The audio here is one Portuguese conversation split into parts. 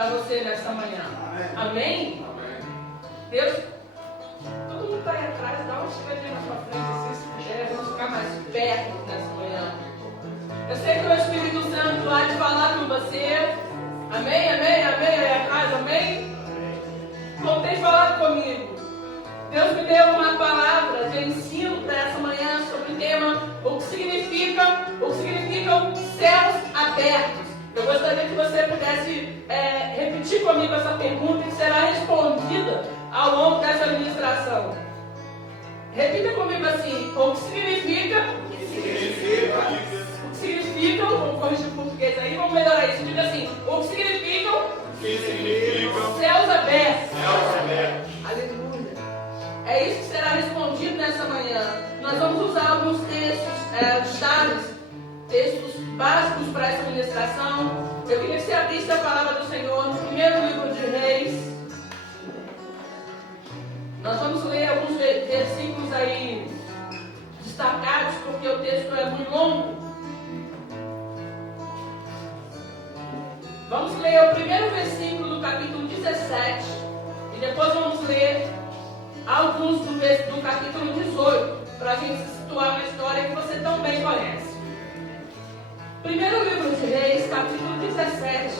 para você nessa manhã. Amém? Deus, todo mundo está aí atrás, dá uma chegadinha na sua frente, assim, se puder, vamos ficar mais perto nessa manhã. Eu sei que o Espírito Santo vai te falar com você. Amém, amém, amém, aí atrás, amém? Como tem falado comigo, Deus me deu uma palavra de ensino para essa manhã sobre o tema o que significam céus abertos. Eu gostaria que você pudesse repetir comigo essa pergunta que será respondida ao longo dessa ministração. Repita comigo assim: o que significam, vamos corrigir o português aí, vamos melhorar isso. Diga assim: o que significam céus abertos. Aleluia. É isso que será respondido nessa manhã. Nós vamos usar alguns textos chaves, textos básicos para essa ministração. Eu queria que você abrisse a palavra do Senhor no primeiro livro de Reis. Nós vamos ler alguns versículos aí destacados, porque o texto é muito longo. Vamos ler o primeiro versículo do capítulo 17 e depois vamos ler alguns do capítulo 18, para a gente se situar na história que você tão bem conhece. Primeiro livro de Reis, capítulo 17.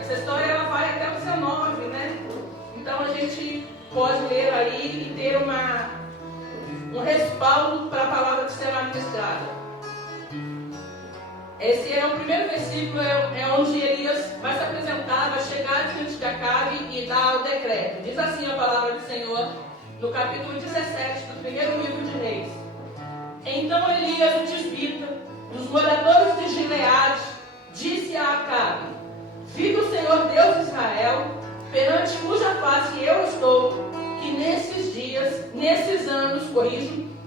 Essa história ela vai até o 19, né? Então a gente pode ler aí e ter um respaldo para a palavra que será ministrada. Esse é o primeiro versículo, é onde Elias vai se apresentar, vai chegar diante de Acabe e dar o decreto. Diz assim a palavra do Senhor, no capítulo 17 do primeiro livro de Reis. Então Elias, o tisbita, dos moradores de Gileade, disse a Acabe: vive o Senhor Deus de Israel, perante cuja face eu estou, que nesses dias, nesses anos,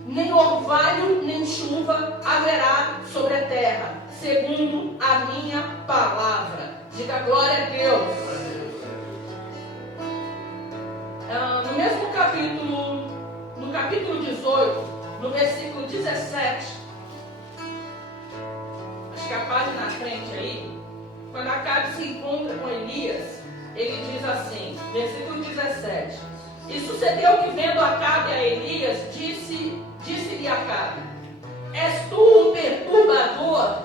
nem orvalho nem chuva haverá sobre a terra, segundo a minha palavra. Diga glória a Deus. No mesmo capítulo, no capítulo 18, no versículo 17, acho que a página na frente aí, quando Acabe se encontra com Elias, ele diz assim, versículo 17: e sucedeu que, vendo Acabe a Elias, disse-lhe Acabe: és tu o perturbador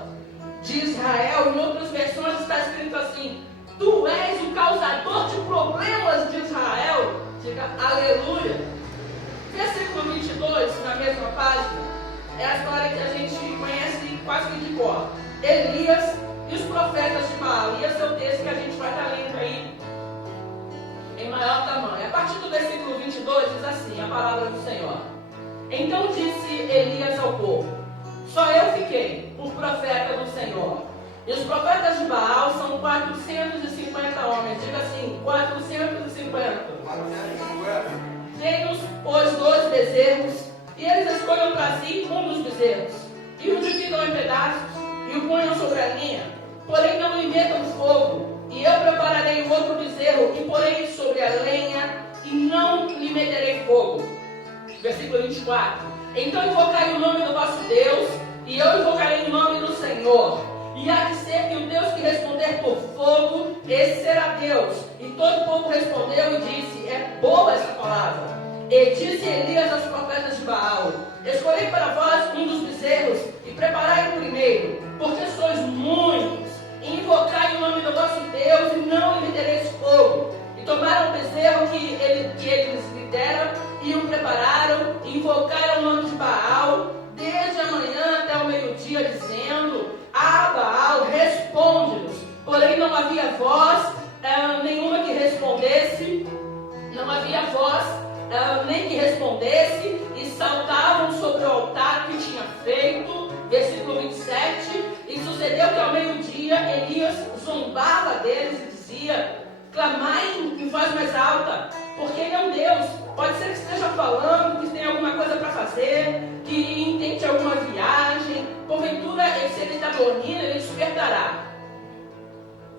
de Israel? Em outras versões está escrito assim: tu és o causador de problemas de Israel. Diga aleluia. Versículo 22, na mesma página, é a história que a gente conhece quase que de cor. Elias e os profetas de Baal. E esse é o texto que a gente vai estar lendo aí em maior tamanho. A partir do versículo 22 diz assim a palavra do Senhor: então disse Elias ao povo: só eu fiquei por profeta do Senhor, e os profetas de Baal são 450 homens. Diga assim: 450. Dei-nos, pois, 2 bezerros, e eles escolham para si um dos bezerros, e o dividam em pedaços, e o ponham sobre a linha, porém não lhe metam fogo. E eu prepararei o outro bezerro, e porei sobre a lenha, e não lhe meterei fogo. Versículo 24. Então invocai o nome do vosso Deus, e eu invocarei o nome do Senhor. E há de ser que o Deus que responder por fogo, esse será Deus. E todo o povo respondeu e disse: é boa essa palavra. E disse Elias aos profetas de Baal: escolhei para vós um dos bezerros, e preparai o primeiro, porque sois muitos. E invocai o nome do vosso Deus, e não lhe metereis fogo. E tomaram o bezerro que eles lhe deram, e o prepararam, e invocaram o nome de Baal, desde a manhã até o meio-dia, dizendo: ah, Baal, responde-nos. Porém não havia voz nenhuma que respondesse, não havia voz nem que respondesse, e saltavam sobre o altar que tinha feito. Versículo 27. E sucedeu que ao meio-dia Elias zombava deles e dizia: clamai em voz mais alta, porque ele é um Deus. Pode ser que esteja falando, que tem alguma coisa para fazer, que intente alguma viagem. Porventura, se ele está dormindo, ele despertará.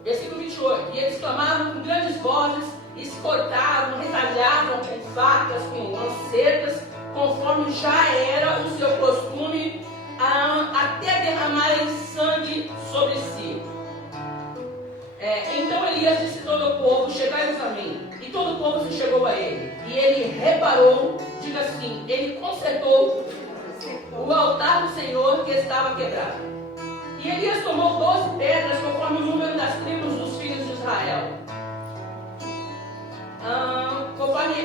Versículo 28. E eles clamavam com grandes vozes, e se cortavam, retalhavam com facas, com lancetas, conforme já era o seu costume, até derramarem sangue sobre si. Então Elias disse a todo o povo: chegai-vos a mim. E todo o povo se chegou a ele. E ele reparou, diga assim, ele consertou o altar do Senhor que estava quebrado. E Elias tomou 12 pedras, conforme o número das tribos dos filhos de Israel. Conforme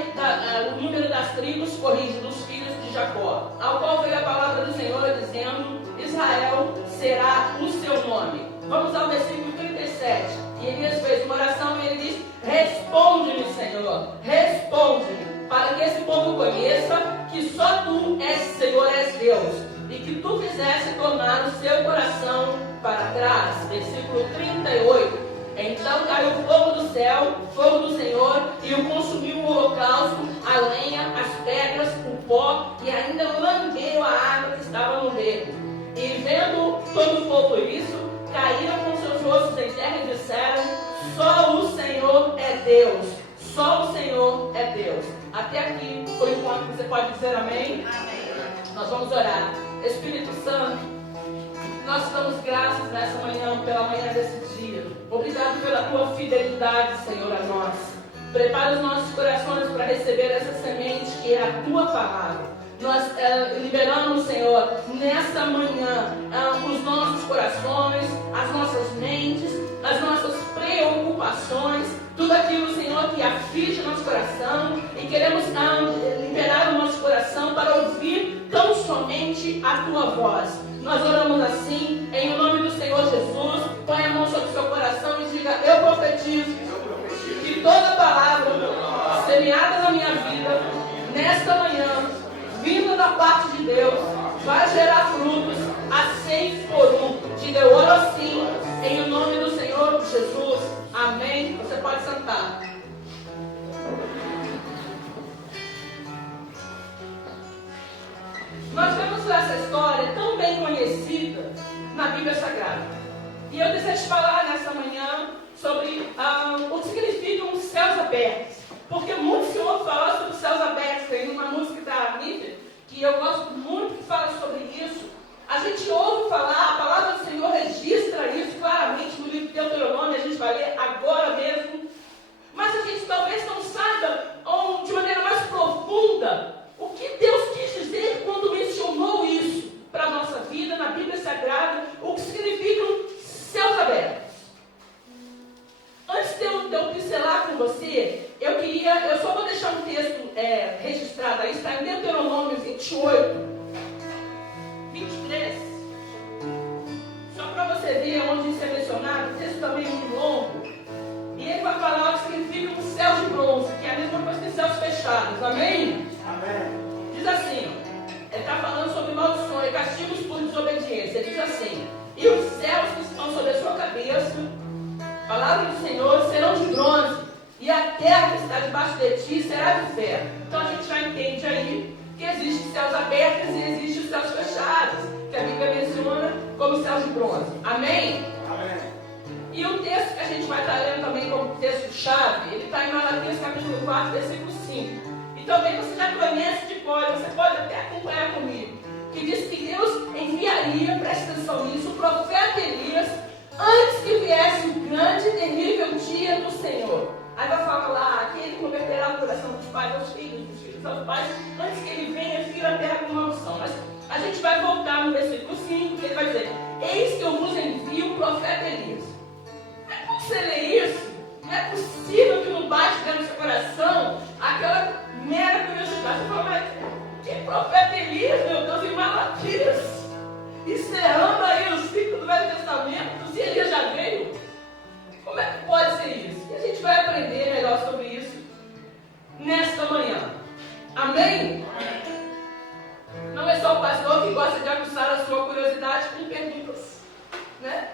o número das tribos, dos filhos de Jacó. Ao qual veio a palavra do Senhor, dizendo: Israel será o seu nome. Vamos ao versículo 37. E Elias fez uma oração e ele disse: responde-me, Senhor, responde-me, para que esse povo conheça que só tu és Senhor, és Deus, e que tu fizeste tornar o seu coração para trás. Versículo 38. Então caiu fogo do céu, fogo do Senhor, e o consumiu o holocausto, a lenha, as pedras, o pó, e ainda lambeu a água que estava no meio. E vendo todo o povo isso, caíram com seus rostos em terra e disseram: só o Senhor é Deus, só o Senhor é Deus. Até aqui, por enquanto, você pode dizer amém? Amém. Nós vamos orar. Espírito Santo, nós te damos graças nessa manhã, pela manhã desse dia. Obrigado pela tua fidelidade, Senhor, a nós. Prepara os nossos corações para receber essa semente que é a tua palavra. Nós liberamos, Senhor, nesta manhã, os nossos corações, as nossas mentes, as nossas preocupações, tudo aquilo, Senhor, que aflige o nosso coração, e queremos liberar o nosso coração para ouvir tão somente a tua voz. Nós oramos assim, em nome do Senhor Jesus. Põe a mão sobre o seu coração e diga: eu profetizo que toda palavra semeada na minha vida, nesta manhã, vinda da parte de Deus, vai gerar frutos a 100 por 1. Diga: eu oro assim, em nome do Senhor Jesus. Amém. Você pode sentar. Nós vemos essa história tão bem conhecida na Bíblia Sagrada. E eu desejo falar nessa manhã sobre o que significam os céus abertos. Porque muito se ouve falar sobre os céus abertos. Tem uma música da Anitta que eu gosto muito, que fala sobre isso. A gente ouve falar, a palavra do Senhor registra isso claramente no livro de Deuteronômio. A gente vai ler agora mesmo. Mas a gente talvez não saiba de maneira mais profunda o que Deus quis dizer quando mencionou isso para a nossa vida, na Bíblia Sagrada, o que significam céus abertos. Antes de eu pincelar com você, eu só vou deixar um texto registrado aí, está em Deuteronômio 28, 23. Só para você ver onde isso é mencionado, o texto também é muito longo. E ele vai falar o que significa um céu de bronze, que é a mesma coisa que céus fechados. Amém? Amém. Diz assim, ele está falando sobre maldições, castigos por desobediência. Ele diz assim: e os céus que estão sobre a sua cabeça, palavra do Senhor, serão de bronze, e a terra que está debaixo de ti será de ferro. Então a gente já entende aí que existem céus abertos e existem os céus fechados, que a Bíblia menciona como céus de bronze. Amém? Amém. E o texto que a gente vai estar lendo também como texto-chave, ele está em Malaquias capítulo 4, versículo 5. E também você já conhece de cor, você pode até acompanhar comigo, que diz que Deus enviaria, presta atenção nisso, o profeta Elias, antes que viesse o grande e terrível dia do Senhor. Aí vai falar lá que ele converterá o coração dos pais aos filhos, dos filhos aos pais, antes que ele venha vir a terra com maldição. Mas a gente vai voltar no versículo 5, que ele vai dizer: eis que eu vos envio o profeta Elias. Quando você lê isso, não é possível que não bate dentro do seu coração aquela mera curiosidade. Você fala: mas que profeta Elias, meu Deus, em Malaquias, encerrando aí o ciclo do Velho Testamento, se Elias já veio? Como é que pode ser isso? E a gente vai aprender melhor sobre isso nesta manhã. Amém? Não é só o pastor que gosta de aguçar a sua curiosidade com perguntas, né?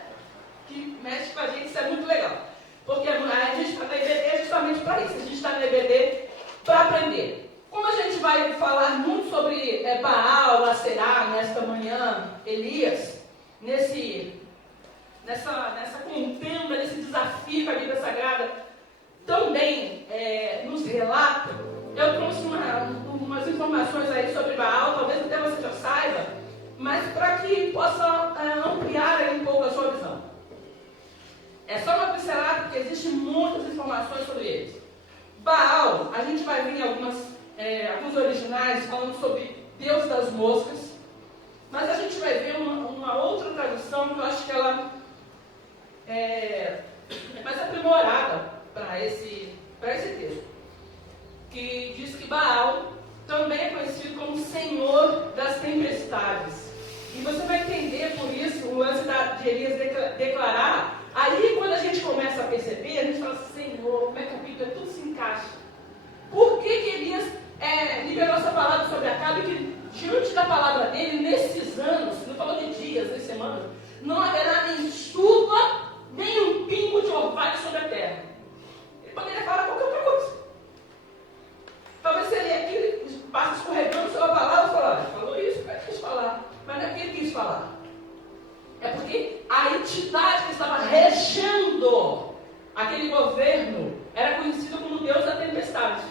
Que mexe com a gente, isso é muito legal. Porque a gente está na EBD justamente para isso. A gente está na EBD para aprender. Como a gente vai falar muito sobre Baal, Aserá, nesta manhã, Elias, nessa contenda, nesse desafio que a Bíblia Sagrada também nos relata, eu trouxe umas informações aí sobre Baal, talvez até você já saiba, mas para que possa ampliar aí um pouco a sua visão. É só uma pincelada porque existem muitas informações sobre eles. Baal, a gente vai ver em alguns originais falando sobre Deus das moscas, mas a gente vai ver uma outra tradução que eu acho que ela é mais aprimorada para esse texto, que diz que Baal também é conhecido como Senhor das tempestades. E você vai entender por isso o lance de Elias declarar. Aí quando a gente começa a perceber, a gente fala, Senhor, como é que a Bíblia tudo se encaixa? Por que Elias liberou essa palavra sobre Acabe, que diante da palavra dele, nesses anos, não falou de dias, nem semanas, não haverá nem chuva, nem um pingo de orvalho sobre a terra. Ele poderia falar qualquer outra coisa. Talvez se ele aqui passa escorregando sobre a palavra e falar, falou isso, o que ele quis falar? Mas não é porque ele quis falar. É porque a entidade que estava regendo aquele governo era conhecida como Deus da tempestade.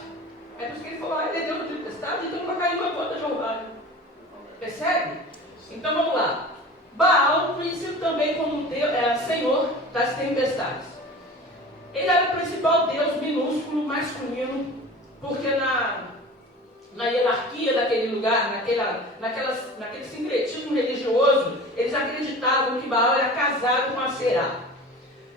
É por isso que ele falou, ele é Deus da tempestade, então não vai cair uma gota de orvalho. Percebe? Então vamos lá. Baal, conhecido também como Deus, Senhor das tempestades. Ele era o principal Deus minúsculo, masculino, porque na hierarquia daquele lugar, naquele sincretismo religioso, eles acreditavam que Baal era casado com a Será.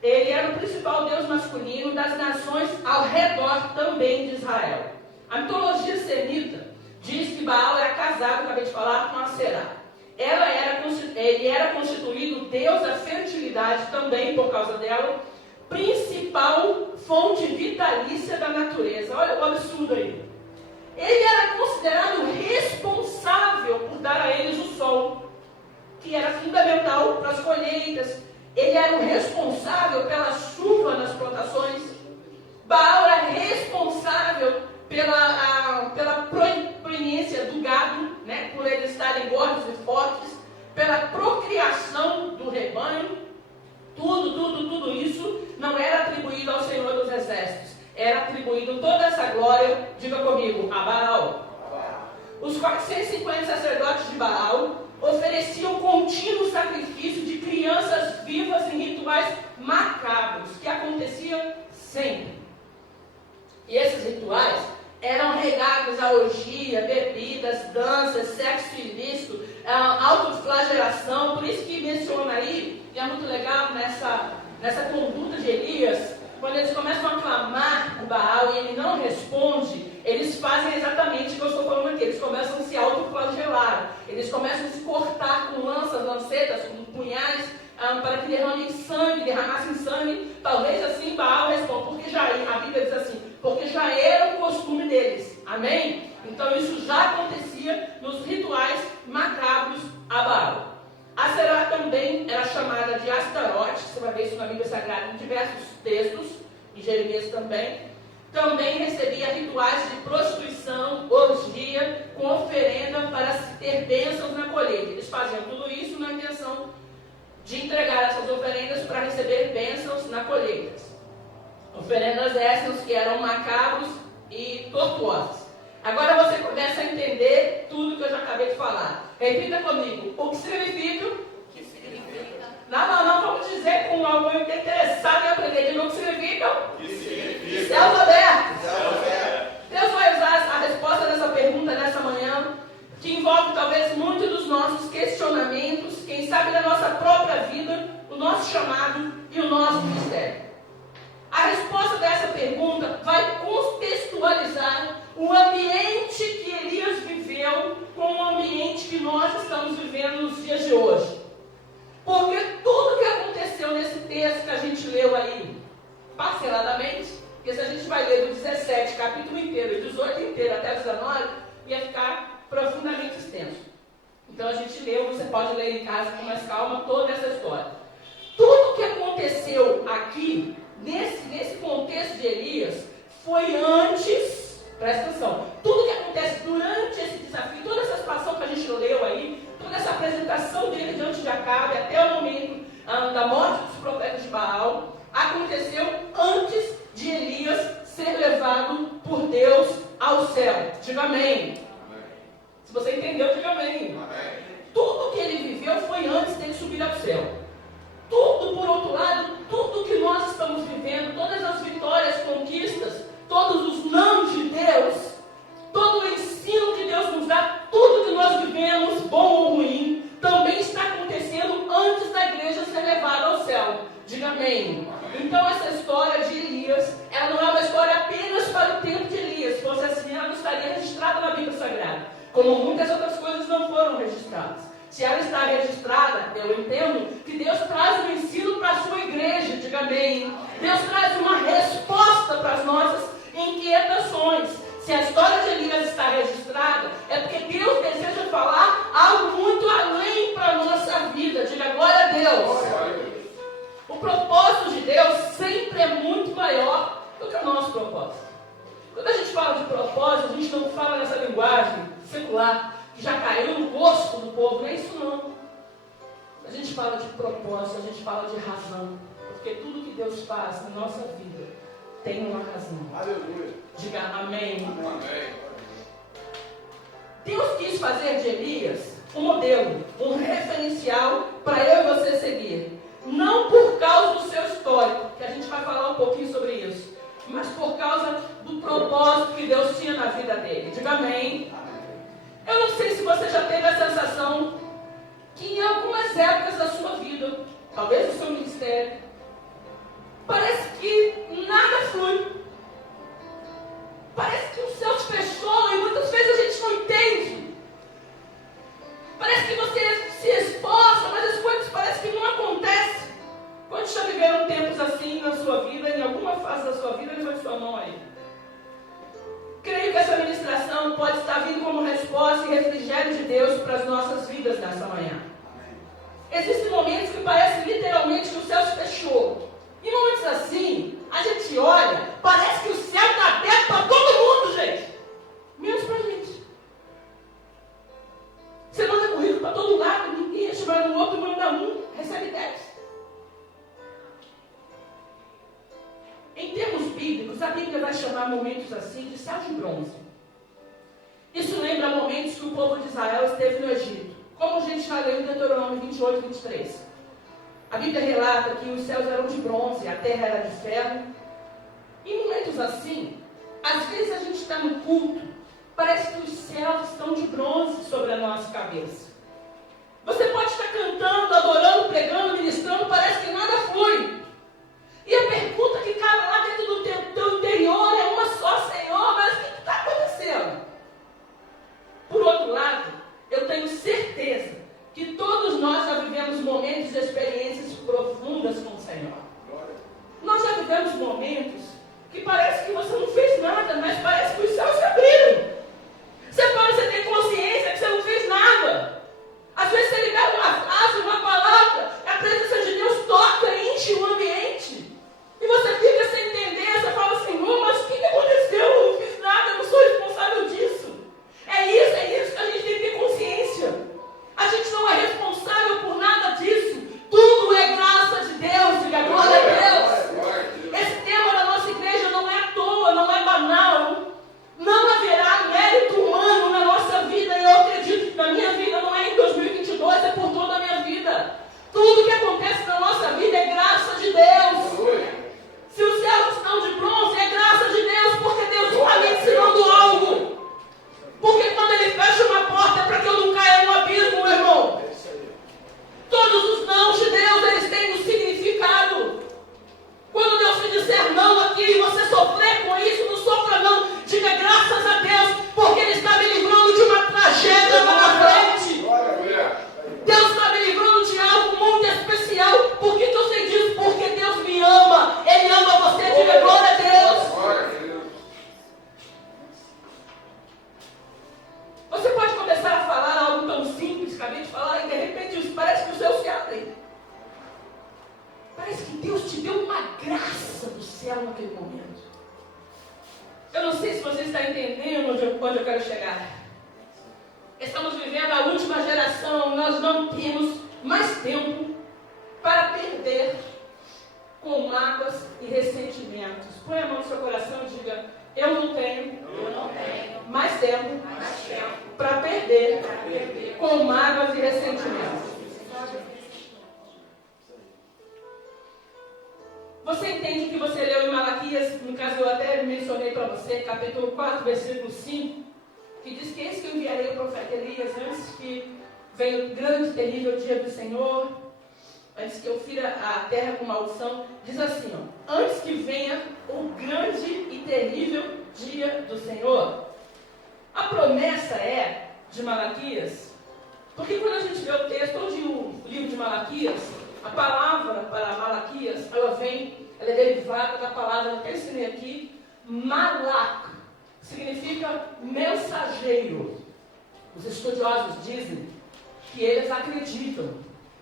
Ele era o principal Deus masculino das nações ao redor também de Israel. A mitologia semita diz que Baal era casado, acabei de falar, com a Será. Ele era constituído Deus da fertilidade também por causa dela, principal fonte vitalícia da natureza. Olha o absurdo aí. Ele era considerado responsável por dar a eles o sol, que era fundamental para as colheitas. Ele era o responsável pela chuva nas plantações. Baal era responsável pela proeminência do gado, né, por eles estarem gordos e fortes, pela procriação do rebanho. Tudo isso não era atribuído ao Senhor dos Exércitos. Era atribuído toda essa glória, diga comigo, a Baal. Os 450 sacerdotes de Baal ofereciam contínuo sacrifício de crianças vivas em rituais macabros, que aconteciam sempre. E esses rituais eram regados a orgia, bebidas, danças, sexo ilícito, autoflagelação. Por isso que menciona aí, e é muito legal nessa conduta de Elias, quando eles começam a clamar o Baal e ele não responde, eles fazem exatamente o que eu estou falando aqui. Eles começam a se autoflagelar, eles começam a se cortar com lanças, lancetas, com punhais, para que derramassem sangue. Talvez assim Baal responda, porque a Bíblia diz assim, porque já era o costume deles. Amém? Então isso já acontecia nos rituais macabros a Baal. A Será também era chamada de Astarote, você vai ver isso na Bíblia Sagrada em diversos textos, em Jeremias também. Também recebia rituais de prostituição, orgia, com oferenda para se ter bênçãos na colheita. Eles faziam tudo isso na intenção de entregar essas oferendas para receber bênçãos na colheita. Oferendas essas que eram macabros e tortuosas. Agora você começa a entender tudo que eu já acabei de falar. Repita comigo. O que significa? Não, vamos dizer com alguém interessado em aprender. Diga o que significa? Céus abertos. Deus vai usar a resposta dessa pergunta nessa manhã, que envolve talvez muitos dos nossos questionamentos, quem sabe da nossa própria vida, o nosso chamado e o nosso ministério. A resposta dessa pergunta vai contextualizar o ambiente que Elias viveu com o ambiente que nós estamos vivendo nos dias de hoje. Porque tudo que aconteceu nesse texto que a gente leu aí, parceladamente, porque se a gente vai ler do 17, capítulo inteiro, e 18 inteiro até 19, ia ficar profundamente extenso. Então a gente leu, você pode ler em casa com mais calma toda essa história. Tudo que aconteceu aqui, nesse contexto de Elias, foi antes, presta atenção, tudo que acontece durante esse desafio, toda essa situação que a gente leu aí, toda essa apresentação dele diante de Acabe, até o momento da morte dos profetas de Baal, aconteceu antes de Elias ser levado por Deus ao céu. Diga amém. Se você entendeu, diga amém. Tudo que ele viveu foi antes dele subir ao céu. Tudo, por outro lado, tudo que nós estamos vivendo, foram registradas. Se ela está registrada, eu entendo que Deus traz um ensino para a sua igreja, diga amém. Deus traz uma resposta para as nossas inquietações. Se a história de Elias está registrada, é porque Deus deseja falar algo muito além para a nossa vida. Diga glória a Deus. O propósito de Deus sempre é muito maior do que o nosso propósito. Quando a gente fala de propósito, a gente não fala nessa linguagem secular, que já caiu no gosto do povo, não é isso não. A gente fala de propósito, a gente fala de razão, porque tudo que Deus faz na nossa vida tem uma razão. Aleluia. Diga amém. Amém. Deus quis fazer de Elias um modelo, um referencial para eu e você seguir. Não por causa do seu histórico, que a gente vai falar um pouquinho sobre isso, mas por causa do propósito que Deus tinha na vida dele. Diga amém. Eu não sei se você já teve a sensação que em algumas épocas da sua vida, talvez no seu ministério, parece que nada flui. Parece que o céu te fechou e muitas vezes a gente não entende. Parece que você se esforça, mas as coisas parecem que não acontecem. Quantos já viveram tempos assim na sua vida, em alguma fase da sua vida, levante sua mão aí. Creio que essa ministração pode estar vindo como resposta e refrigério de Deus para as nossas vidas nessa manhã. Existem momentos que parece literalmente que o céu se fechou. Em momentos assim, a gente olha, parece que o céu está aberto para todo mundo, gente. Menos para a gente. Você manda currículo para todo lado, ninguém estiver no outro, manda um, recebe 10. Em termos bíblicos, a Bíblia vai chamar momentos assim de céu de bronze. Isso lembra momentos que o povo de Israel esteve no Egito. Como a gente vai ler em Deuteronômio 28, 23. A Bíblia relata que os céus eram de bronze, a terra era de ferro. Em momentos assim, às vezes a gente está no culto, parece que os céus estão de bronze sobre a nossa cabeça. Você pode estar cantando, adorando, pregando, ministrando, parece que nada flui. E a pergunta que cabe lá dentro do teu interior é uma só: Senhor, mas o que está acontecendo? Por outro lado, eu tenho certeza que todos nós já vivemos momentos de experiências profundas com o Senhor. Nós já vivemos momentos que parece que você não fez nada, mas parece que os céus se abriram. Você tem consciência que você não fez nada. Às vezes você libera uma frase, uma palavra, a presença de Deus toca, enche o ambiente. E você fica sem entender, você fala: Senhor, mas o que aconteceu? Eu não fiz nada, eu não sou responsável disso. É isso que a gente tem que ter consciência. A gente não é responsável por nada disso. Tudo é graça de Deus, diga glória a Deus. Esse tema da nossa igreja não é à toa, não é banal. Não haverá mérito humano na nossa vida. E eu acredito que na minha vida não é em 2022, é por toda a minha vida. Tudo que acontece na nossa vida é graça de Deus. Se os céus estão de bronze, é graça de Deus, porque Deus está me ensinando algo. Porque quando Ele fecha uma porta é para que eu não caia no abismo, meu irmão. Todos os nãos de Deus, eles têm um significado. Quando Deus te disser não aqui e você sofrer com isso, não sofra não. Diga graças a Deus, porque Ele está me livrando de uma tragédia lá na frente. Deus está me livrando de algo muito especial. Por que eu sei disso? Porque Deus me ama. Ele ama você. Diga glória a Deus. Você pode começar a falar algo tão simples, acabei de falar, e de repente parece que os céus se abrem. Parece que Deus te deu uma graça do céu naquele momento. Eu não sei se você está entendendo onde eu quero chegar. Estamos vivendo a última geração, nós não temos mais tempo para perder com mágoas e ressentimentos. Põe a mão no seu coração e diga: eu não tenho mais tempo para perder com mágoas e ressentimentos. Você entende o que você leu em Malaquias, no caso eu até mencionei para você, capítulo 4, versículo 5, que diz que eis que eu enviarei o profeta Elias antes que venha o grande e terrível dia do Senhor, antes que eu fira a terra com maldição. Diz assim, ó: antes que venha o grande e terrível dia do Senhor. A promessa de Malaquias Porque quando a gente vê o texto, onde o livro de Malaquias, a palavra para Malaquias, ela é derivada da palavra que eu ensinei aqui, malak, significa mensageiro. Os estudiosos dizem que eles acreditam,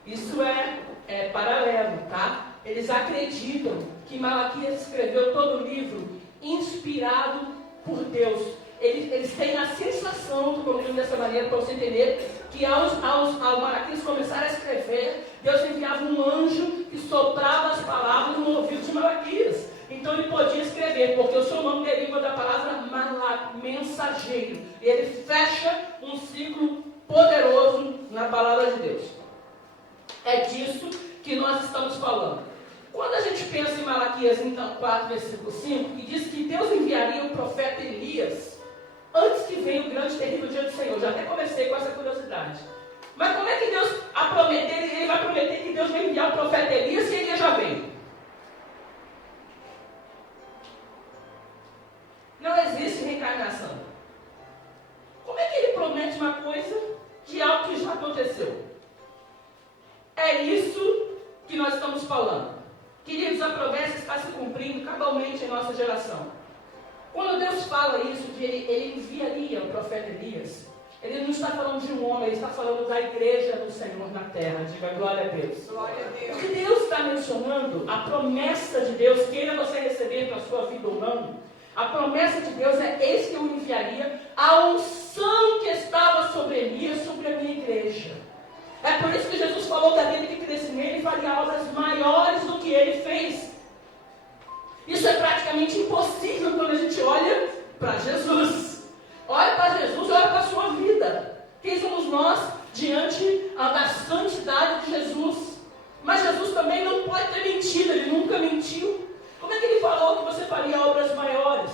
isso é paralelo, tá? Eles acreditam que Malaquias escreveu todo o livro inspirado por Deus. Eles têm a sensação, estou colocando dessa maneira para você entender, que ao Malaquias começar a escrever, Deus enviava um anjo que soprava as palavras no ouvido de Malaquias. Então ele podia escrever, porque o seu nome deriva da palavra malak, mensageiro. E ele fecha um ciclo poderoso na palavra de Deus. É disso que nós estamos falando. Quando a gente pensa em Malaquias 4, versículo 5, que diz que Deus enviaria o profeta Elias antes que venha o grande e terrível dia do Senhor. Já até comecei com essa curiosidade. Mas como é que Deus ele vai prometer que Deus vai enviar o profeta Elias se Elias já veio? Não existe reencarnação. Como é que ele promete uma coisa de algo que já aconteceu? É isso que nós estamos falando. Queridos, a promessa está se cumprindo cabalmente em nossa geração. Quando Deus fala isso, de ele enviaria o profeta Elias, ele não está falando de um homem, ele está falando da igreja do Senhor na terra. Diga glória a Deus. Glória a Deus. O que Deus está mencionando, a promessa de Deus, queira você receber para a sua vida ou não, a promessa de Deus é: eis que eu enviaria a unção que estava sobre Elias, sobre a minha igreja. É por isso que Jesus falou que aquele que cresce nele faria obras maiores do que ele fez. Isso é praticamente impossível quando a gente olha para Jesus. Olha para Jesus, olha para a sua vida. Quem somos nós diante da santidade de Jesus? Mas Jesus também não pode ter mentido, ele nunca mentiu. Como é que ele falou que você faria obras maiores?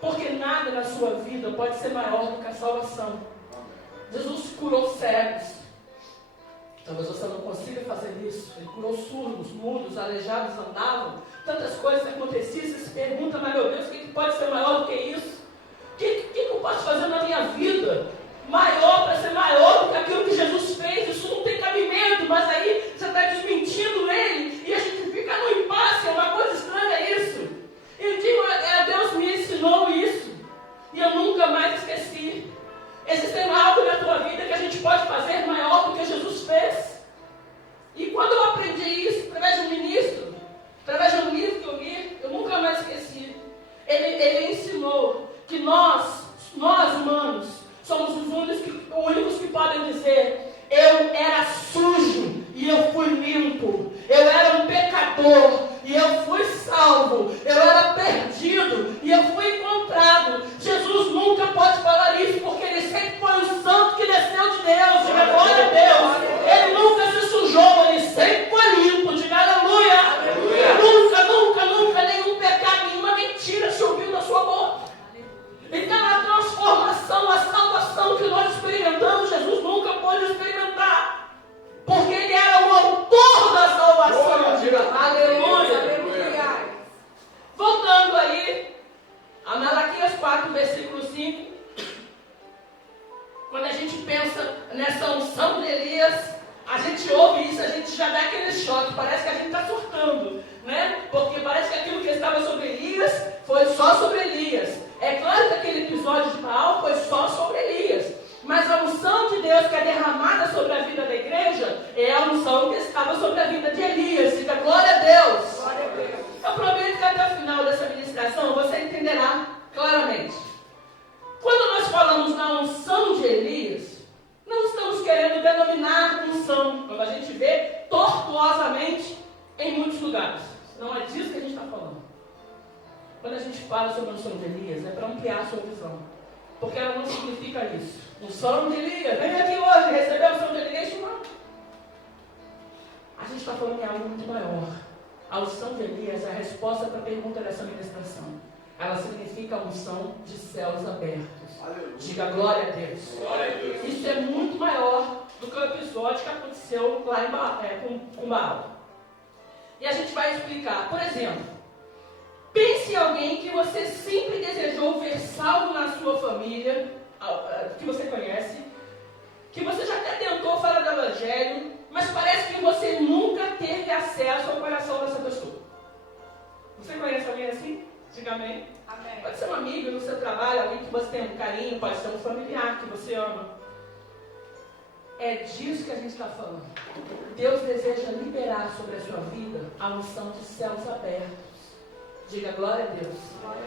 Porque nada na sua vida pode ser maior do que a salvação. Jesus curou cegos. Talvez você não consiga fazer isso. Ele curou surdos, mudos, aleijados, andavam. Tantas coisas aconteciam. Você se pergunta: mas meu Deus, o que pode ser maior do que isso? O que eu posso fazer na minha vida maior, para ser maior do que aquilo que Jesus fez? Isso não tem cabimento. Mas aí você está desmentindo ele e a gente fica no impasse. É uma coisa estranha isso. Eu digo: Deus me ensinou isso e eu nunca mais esqueci. Existe algo na tua vida que a gente pode fazer maior do que Jesus fez. E quando eu aprendi isso, através de um ministro, através de um livro que eu li, eu nunca mais esqueci. Ele ensinou que nós humanos, somos os únicos que podem dizer: eu era sujo e eu fui limpo. Eu era um pecador e eu fui salvo. Eu era perdido e eu fui encontrado. Jesus nunca pode falar isso, porque ele sempre foi o santo que desceu de Deus. Diga glória a Deus. Ele nunca se sujou, ele sempre foi limpo. Diga aleluia. Nunca nenhum pecado, nenhuma mentira subiu da sua boca. Então a transformação, a salvação que nós experimentamos, Jesus nunca pôde experimentar. Porque ele era o autor da salvação. Diga aleluia. Voltando aí a Malaquias 4, versículo 5. Quando a gente pensa nessa unção de Elias, a gente ouve isso, a gente já dá aquele choque. Parece que a gente está surtando, né? Porque parece que aquilo que estava sobre Elias foi só sobre Elias. É claro que aquele episódio de Baal foi só sobre Elias. Mas a unção de Deus que é derramada sobre a vida da igreja é a unção que estava sobre a vida de Elias. Diga glória a Deus. Glória a Deus. Eu prometo que até o final dessa ministração você entenderá claramente. Quando nós falamos na unção de Elias, não estamos querendo denominar unção, como a gente vê tortuosamente em muitos lugares. Não é disso que a gente está falando. Quando a gente fala sobre a unção de Elias, é para ampliar a sua visão. Porque ela não significa isso. Unção de Elias, vem aqui hoje, recebeu a unção de Elias, não. A gente está falando em algo muito maior. A unção de Elias é a resposta para a pergunta dessa ministração. Ela significa a unção de céus abertos. Aleluia. Diga glória a Deus. Glória a Deus. Isso é muito maior do que o episódio que aconteceu lá com Baal. E a gente vai explicar. Por exemplo, pense em alguém que você sempre desejou ver salvo na sua família, que você conhece, que você já até tentou falar do Evangelho, mas parece que você nunca teve acesso ao coração dessa pessoa. Você conhece alguém assim? Diga amém. Amém. Pode ser um amigo no seu trabalho, alguém que você tem um carinho, pode ser um familiar que você ama. É disso que a gente está falando. Deus deseja liberar sobre a sua vida a unção de céus abertos. Diga glória a Deus.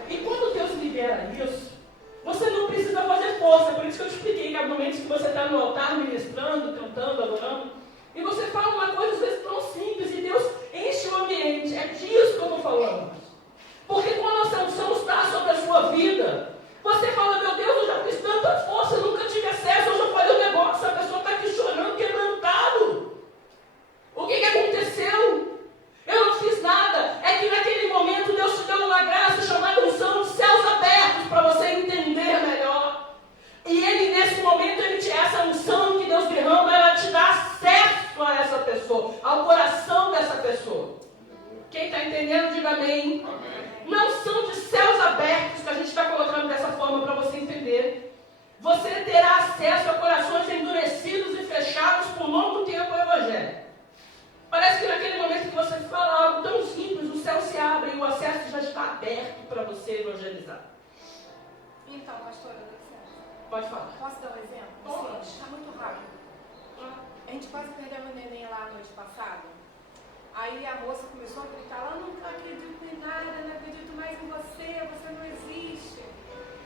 E quando Deus libera isso, você não precisa fazer força. Por isso que eu te expliquei que há momentos que você está no altar ministrando, cantando, adorando, e você fala uma coisa às vezes tão simples e Deus enche o ambiente. É disso que eu estou falando. Porque quando a unção está sobre a sua vida, você fala, meu Deus, eu já fiz tanta força, eu nunca tive acesso, eu já falei um negócio, a pessoa está aqui chorando, quebrantado. O que aconteceu? Eu não fiz nada. É que naquele momento Deus te deu uma graça chamada unção de céus abertos para você entender melhor. E Ele, nesse momento, essa unção que Deus derrama, ela te dá acesso a essa pessoa, ao coração dessa pessoa. Quem está entendendo, diga amém. Amém. Não são de céus abertos que a gente está colocando dessa forma para você entender. Você terá acesso a corações endurecidos e fechados por longo tempo ao Evangelho. Parece que naquele momento que você fala algo tão simples, o céu se abre e o acesso já está aberto para você evangelizar. Então, pastora, pode falar. Posso dar um exemplo? Pode. Está muito rápido. A gente quase perdeu o neném lá a noite passada. Aí a moça começou a gritar, ela não acredito em nada, não acredito mais em você, você não existe.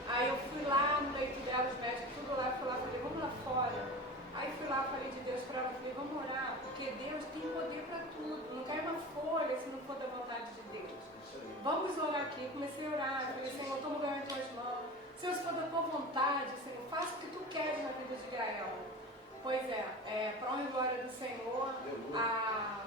Aí eu fui lá no leito dela, os médicos tudo lá, fui lá, falei, vamos lá fora. Aí fui lá, falei de Deus para ela, falei, vamos orar, porque Deus tem poder para tudo, não cai uma folha se não for da vontade de Deus. Vamos orar aqui, comecei a orar, falei, Senhor, toma o ganho em tuas mãos. Senhor, se for da tua vontade, Senhor, faça o que tu queres na vida de Gael. Pois para honra e glória do Senhor, a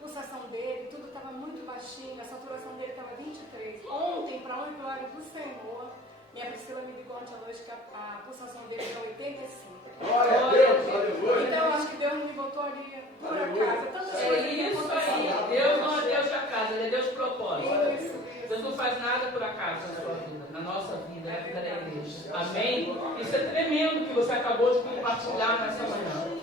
pulsação dele, tudo estava muito baixinho, a saturação dele estava 23. Ontem, para honra e glória do Senhor, minha Priscila me ligou ontem à noite que a pulsação dele está 85. Glória a Deus, aleluia. Então, eu acho que Deus não me botou ali por acaso. Tantas É isso aí. Deus não é Deus de acaso, Ele é Deus de propósito. Isso. Deus não faz nada por acaso na sua vida, na nossa vida, na vida da igreja. Amém? Isso é tremendo que você acabou de compartilhar nessa manhã.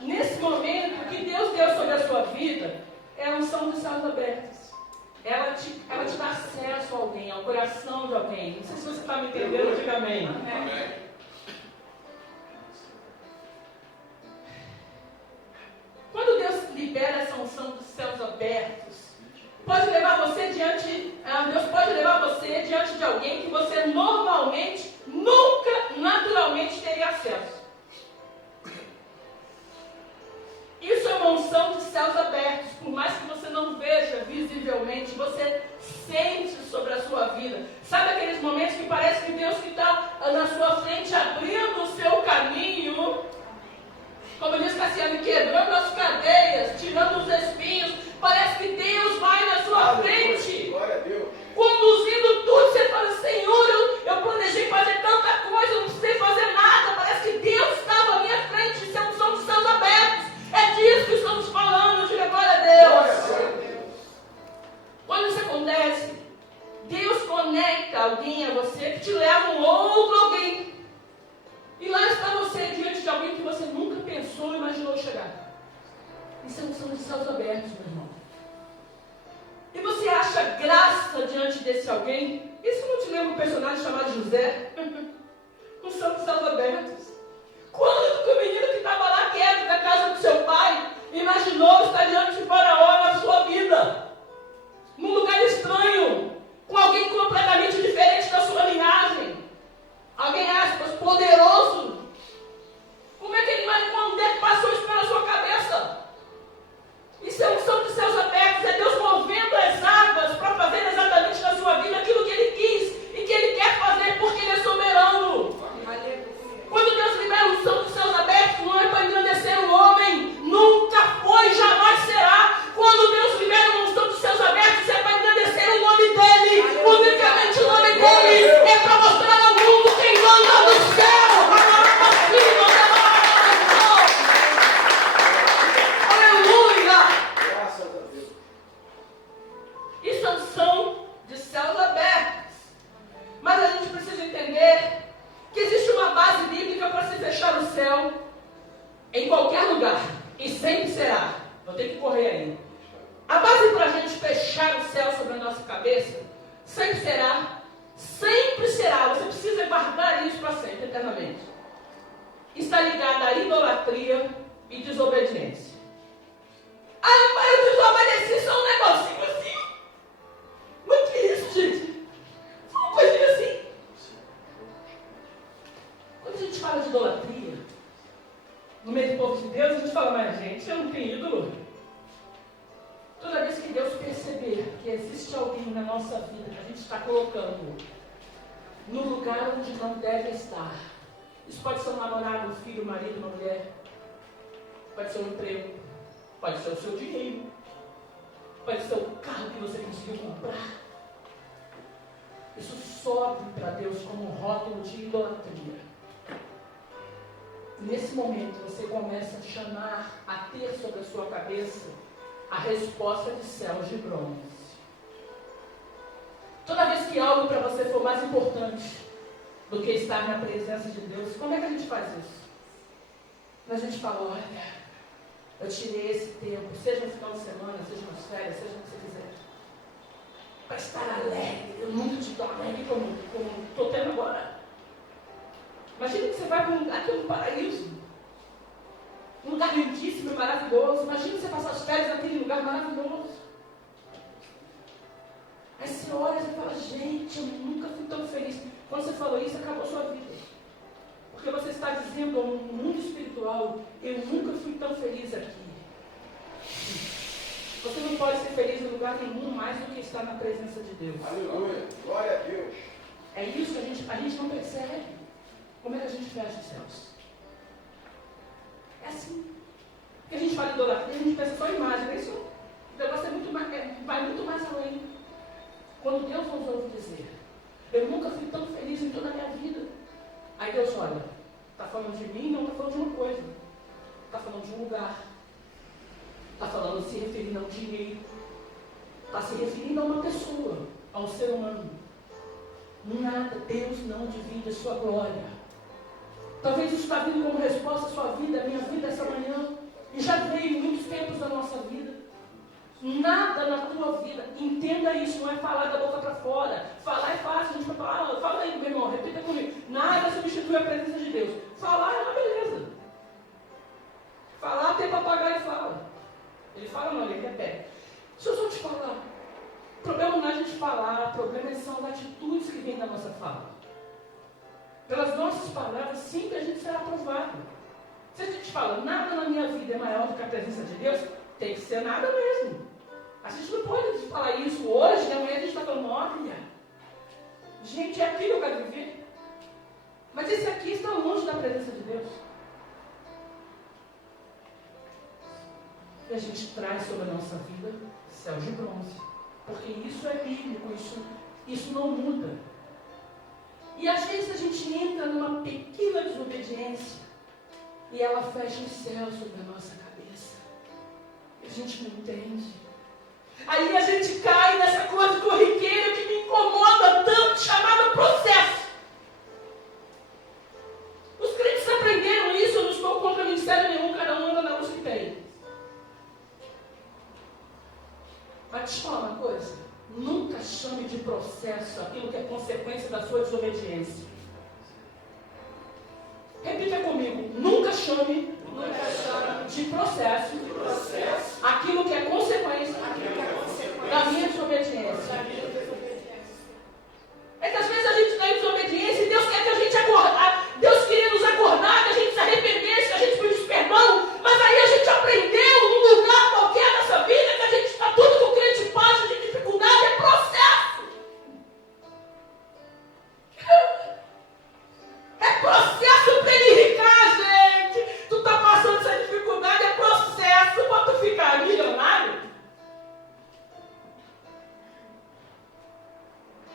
Nesse momento, o que Deus deu sobre a sua vida é a unção dos céus abertos. Ela te dá acesso a alguém, ao coração de alguém. Não sei se você está me entendendo, diga amém. Amém. Quando Deus libera essa unção dos céus abertos, pode levar você Deus pode levar você diante de alguém que você normalmente, nunca, naturalmente teria acesso. Isso é uma unção de céus abertos. Por mais que você não veja visivelmente, você sente sobre a sua vida. Sabe aqueles momentos que parece que Deus que está na sua frente, abrindo o seu caminho, como diz Cassiano, quebrando as cadeias, tirando os espinhos. Parece que Deus vai na sua frente, glória a Deus, conduzindo tudo. Você fala, Senhor, eu planejei fazer tanta coisa, eu não sei fazer nada. Parece que Deus estava à minha frente. Isso é um som de céus abertos. É disso que estamos falando. Diga glória a Deus. Quando isso acontece, Deus conecta alguém a você que te leva a um outro alguém. E lá está você diante de alguém que você nunca pensou ou imaginou chegar. Isso é um som de céus abertos, meu irmão. E você acha graça diante desse alguém? Isso não te lembra um personagem chamado José? Um som de céus abertos. Quando que o menino que estava lá quieto na casa do seu pai imaginou estar diante de Faraó na sua vida? Num lugar estranho, com alguém completamente diferente da sua linhagem. Alguém, aspas, poderoso. Como é que ele imaginou? Onde é que passou isso pela sua cabeça? Isso é unção de céus abertos. É Deus movendo as águas para fazer exatamente na sua vida aquilo que Ele quis e que Ele quer fazer, porque Ele é soberano. Quando Deus libera unção de céus abertos, não é para engrandecer o homem. Nunca foi, jamais será. Quando Deus libera uma unção de céus abertos, é para engrandecer o nome dEle. Unicamente o nome dEle. É para mostrar ao mundo quem manda no céu. Isso é unção de céus abertos. Mas a gente precisa entender que existe uma base bíblica para se fechar o céu cabeça. Sempre será. Sempre será. Você precisa guardar isso para sempre, eternamente. Está ligado à idolatria e desobediência. Ah, mas eu desobedeci só um negocinho assim. Mas que isso, gente? Uma coisinha assim. Quando a gente fala de idolatria, no meio do povo de Deus, a gente fala, mas gente, eu não tenho ídolo. Toda vez que Deus perceber que existe alguém na nossa vida que a gente está colocando no lugar onde não deve estar, isso pode ser um namorado, um filho, um marido, uma mulher, pode ser um emprego, pode ser o seu dinheiro, pode ser o carro que você conseguiu comprar. Isso sobe para Deus como um rótulo de idolatria. Nesse momento você começa a chamar, a ter sobre a sua cabeça a resposta de céus de bronze. Toda vez que algo para você for mais importante do que estar na presença de Deus, como é que a gente faz isso? A gente fala, olha, eu tirei esse tempo, seja no final de semana, seja nas férias, seja o que você quiser, para estar alegre. Eu nunca tive alegre como estou tendo agora. Imagina que você vai para um lugar que é um paraíso. Um lugar lindíssimo e maravilhoso. Imagina você passar as férias naquele lugar maravilhoso. Aí você olha e fala, gente, eu nunca fui tão feliz. Quando você falou isso, acabou a sua vida. Porque você está dizendo ao mundo espiritual, eu nunca fui tão feliz aqui. Você não pode ser feliz em lugar nenhum mais do que estar na presença de Deus. Aleluia. Glória a Deus. É isso que a gente não percebe. Como é que a gente fecha os céus? É assim. Porque a gente fala em idolatria, a gente pensa só em imagem, não é isso? O negócio é muito mais, vai muito mais além. Quando Deus nos ouve dizer, eu nunca fui tão feliz em toda a minha vida. Aí Deus olha, está falando de mim, não está falando de uma coisa. Está falando de um lugar. Está falando, se referindo a um dinheiro. Está se referindo a uma pessoa, a um ser humano. Nada, Deus não divide a sua glória. Talvez isso está vindo como resposta à sua vida, à minha vida essa manhã. E já veio em muitos tempos da nossa vida. Nada na tua vida, entenda isso, não é falar da boca para fora. Falar é fácil, a gente vai falar, fala aí, meu irmão, repita comigo. Nada substitui a presença de Deus. Falar é uma beleza. Falar tem papagaio e fala. Ele fala não, ele repete. Deixa eu só te falar. O problema não é a gente falar, o problema são as atitudes que vêm da nossa fala. Pelas nossas palavras, sempre a gente será aprovado. Se a gente fala, nada na minha vida é maior do que a presença de Deus, tem que ser nada mesmo. A gente não pode falar isso hoje, e amanhã a gente está falando, olha, gente, é aqui que eu quero viver. Mas esse aqui está longe da presença de Deus. E a gente traz sobre a nossa vida céus de bronze. Porque isso é bíblico, isso não muda. E às vezes a gente entra numa pequena desobediência e ela fecha os céus sobre a nossa cabeça. E a gente não entende. Aí a gente cai nessa coisa corriqueira que me incomoda tanto, chamada processo. Os crentes aprenderam isso, eu não estou contra ministério nenhum, cada um anda na luz que tem. Mas deixa eu falar uma coisa. Nunca chame de processo aquilo que é consequência da sua desobediência. Repita comigo. Nunca chame de processo aquilo que é consequência da minha desobediência. É que às vezes a gente está em desobediência e Deus quer que a gente acorde. Deus queria nos acordar, que a gente se arrependesse, que a gente pedisse perdão, mas aí a gente aprendeu num lugar qualquer dessa vida que a gente está tudo que o crente passa de dificuldade, é processo. É processo para ele ricar, gente. Tu está passando essa dificuldade, é processo para tu ficar milionário.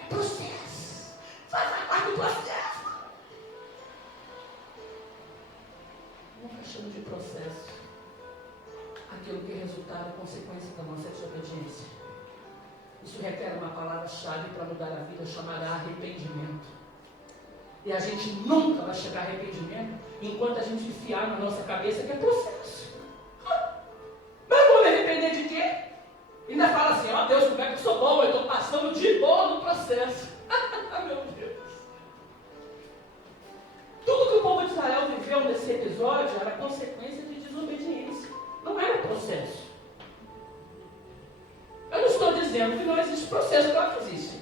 É processo. Faz parte do processo. Nunca chamo de processo aquilo que é resultado, consequência da nossa desobediência. Isso requer uma palavra-chave para mudar a vida, chamada arrependimento. E a gente nunca vai chegar a arrependimento enquanto a gente enfiar na nossa cabeça que é processo. Mas eu vou me arrepender de quê? Ainda fala assim, ó, Deus, como é que eu sou bom, eu estou passando de processo. Meu Deus. Tudo que o povo de Israel viveu nesse episódio era consequência de desobediência. Não era processo. Eu não estou dizendo que não existe processo, claro que existe.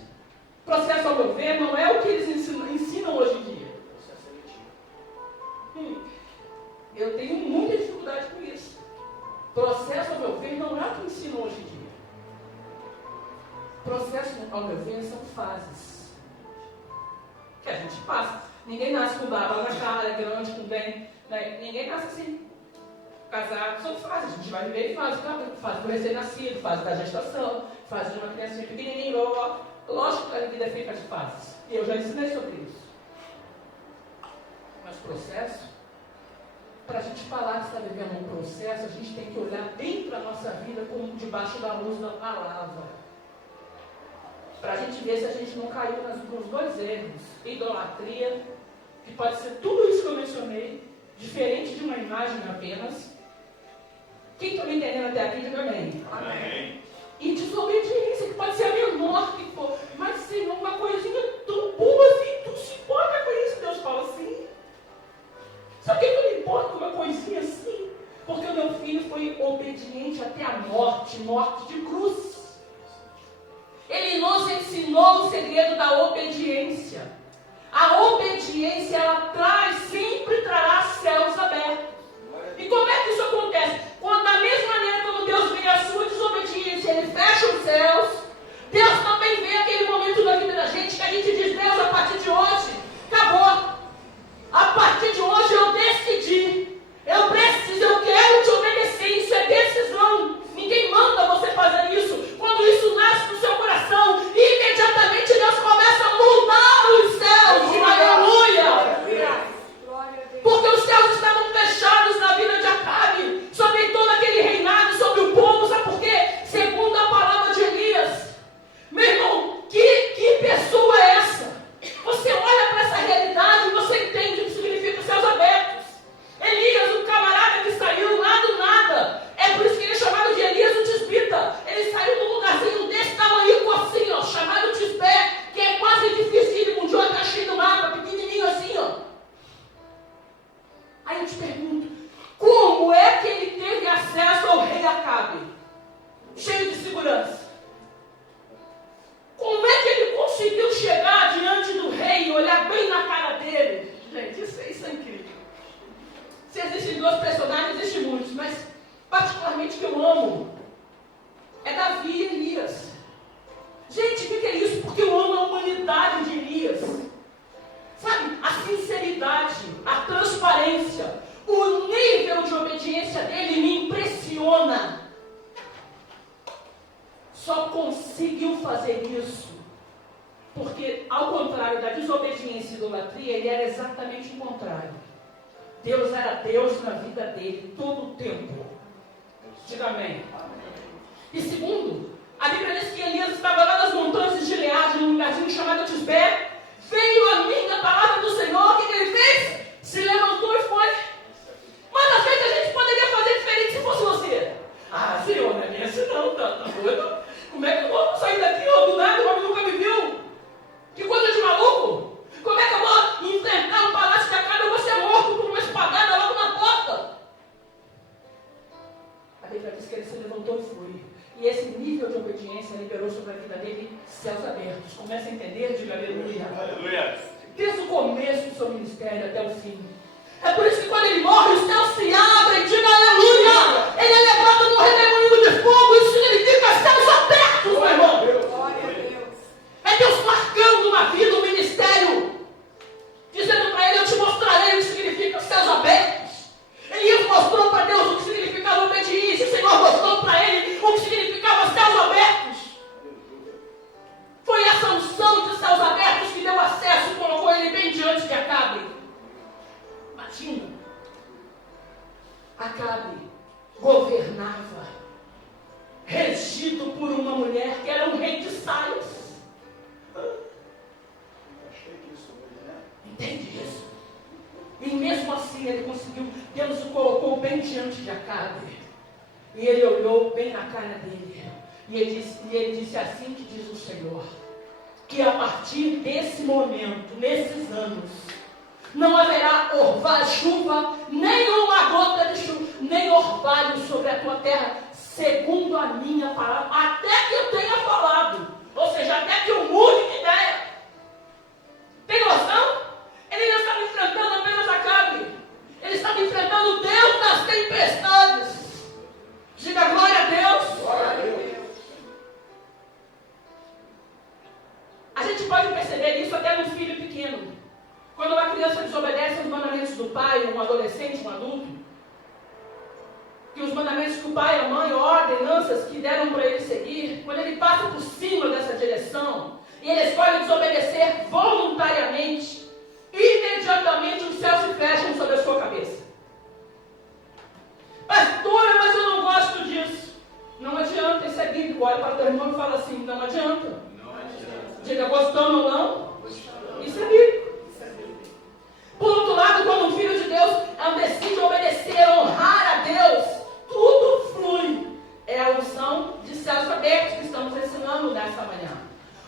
Processo, ao meu ver, não é o que eles ensinam hoje em dia. Eu tenho muita dificuldade com isso. Processo, ao meu ver, não é o que ensinam hoje em dia. Processo, ao meu ver, são fases que a gente passa. Ninguém nasce com barba na cara, grande, com dente, né? Ninguém nasce assim. Casado, são fases. A gente vai viver em fase. Fase do recém-nascido, fase da gestação, fase de uma criancinha pequenininha. Lógico que a vida é feita de fases. E eu já ensinei sobre isso. Mas processo, para a gente falar que está vivendo um processo, a gente tem que olhar bem para a nossa vida como debaixo da luz da palavra. Para a gente ver se a gente não caiu nos dois erros. Idolatria, que pode ser tudo isso que eu mencionei, diferente de uma imagem apenas. Quem está me entendendo até aqui, diga amém. Amém. E desobediência, que pode ser a menor que for. Mas, Senhor, uma coisinha tão boa assim, tu se importa com isso? Deus fala assim. Sabe o que eu me importo com uma coisinha assim? Porque o meu filho foi obediente até a morte, morte de cruz. Ele nos ensinou o segredo da obediência. A obediência, ela sempre trará céus abertos. E como é que isso acontece? Quando da mesma maneira como Deus vê a sua desobediência, Ele fecha os céus, Deus também vê aquele momento da vida da gente que a gente diz, Deus, a partir de hoje, acabou. A partir de hoje eu decidi. Eu preciso, eu quero te obedecer. Isso é decisão. Ninguém manda você fazer isso. Quando isso nasce no seu coração, imediatamente Deus começa a mudar os céus. Aleluia! Porque os céus estavam fechados na vida de Acabe, sobre todo aquele reinado, sobre o povo. Sabe por quê? Segundo a palavra de Elias. Meu irmão, que pessoa é essa? Você olha para essa realidade e você entende o que significa céus abertos. Elias, um camarada que saiu lá do nada. É por isso que ele é chamado de Elias o Tisbita. Ele saiu de um lugarzinho desse tamanho assim, ó, chamado Tisbé, que é quase dificílimo de olho, achei no mapa, pequenininho assim, ó. Aí eu te pergunto, como é que ele teve acesso ao rei Acabe? Cheio de segurança. Como é que ele conseguiu chegar diante do rei e olhar bem na cara dele? Gente, isso é incrível. Se existem dois personagens, existem muitos, mas particularmente que eu amo é Davi e Elias. Gente, o que é isso? Porque eu amo a humanidade de Elias. Sabe, a sinceridade, a transparência, o nível de obediência dele me impressiona. Só conseguiu fazer isso porque, ao contrário da desobediência e idolatria, ele era exatamente o contrário. Deus era Deus na vida dele todo o tempo. Diga amém. E segundo, a Bíblia diz que Elias estava lá nas montanhas de Gileade, num lugarzinho chamado Tisbé. Veio a mim a palavra do Senhor. O que ele fez? Se levantou e foi. Mas às vezes a gente poderia fazer diferente se fosse você. Ah, Senhor, não é bem assim não, tá doido? Como é que eu vou sair daqui, ó, do nada, como nunca me viu? Que coisa de maluco! Como é que eu vou enfrentar um palácio de Acabe? Eu vou ser morto por uma espadada logo na porta. A Bíblia diz que ele se levantou e foi. E esse nível de obediência liberou sobre a vida dele céus abertos. Começa a entender? Diga aleluia. Aleluia. Desde o começo do seu ministério até o fim. É por isso que quando ele morre, os céus se abrem. Diga aleluia. Ele é levado num redemoinho de fogo. Isso significa céus abertos, meu irmão. Glória a Deus. É Deus marcando uma vida, um ministério. Dizendo para ele, eu te mostrarei o que significa céus abertos. Elias mostrou para Deus o que significava obediência. O Senhor mostrou para ele o que significava céus abertos. Foi essa unção de céus abertos que deu acesso e colocou ele bem diante de Acabe. Imagina. Acabe governava, regido por uma mulher que era um rei de saias. Entende isso? E mesmo assim ele conseguiu, Deus o colocou bem diante de Acabe. E ele olhou bem na cara dele. E ele disse assim que diz o Senhor: que a partir desse momento, nesses anos, não haverá chuva, nem uma gota de chuva, nem orvalho sobre a tua terra, segundo a minha palavra, até que eu tenha falado. Ou seja, até que eu mude de ideia. Tem noção? Ele não estava enfrentando apenas Acabe. Ele estava enfrentando o Deus das tempestades. Diga glória a Deus. Glória a Deus. A gente pode perceber isso até no filho pequeno. Quando uma criança desobedece aos mandamentos do pai, um adolescente, um adulto, que os mandamentos do pai, a mãe, ou ordenanças que deram para ele seguir, quando ele passa por cima dessa direção, e ele escolhe desobedecer voluntariamente, imediatamente os céus se fecham sobre a sua cabeça. Pastora, mas eu não gosto disso. Não adianta, isso é bíblico. Olha para o teu irmão e fala assim, não adianta. Não adianta. Diga, gostando ou não, isso é bíblico. Por outro lado, quando um filho de Deus decide obedecer, honrar a Deus, tudo flui. É a unção de céus abertos que estamos ensinando nesta manhã.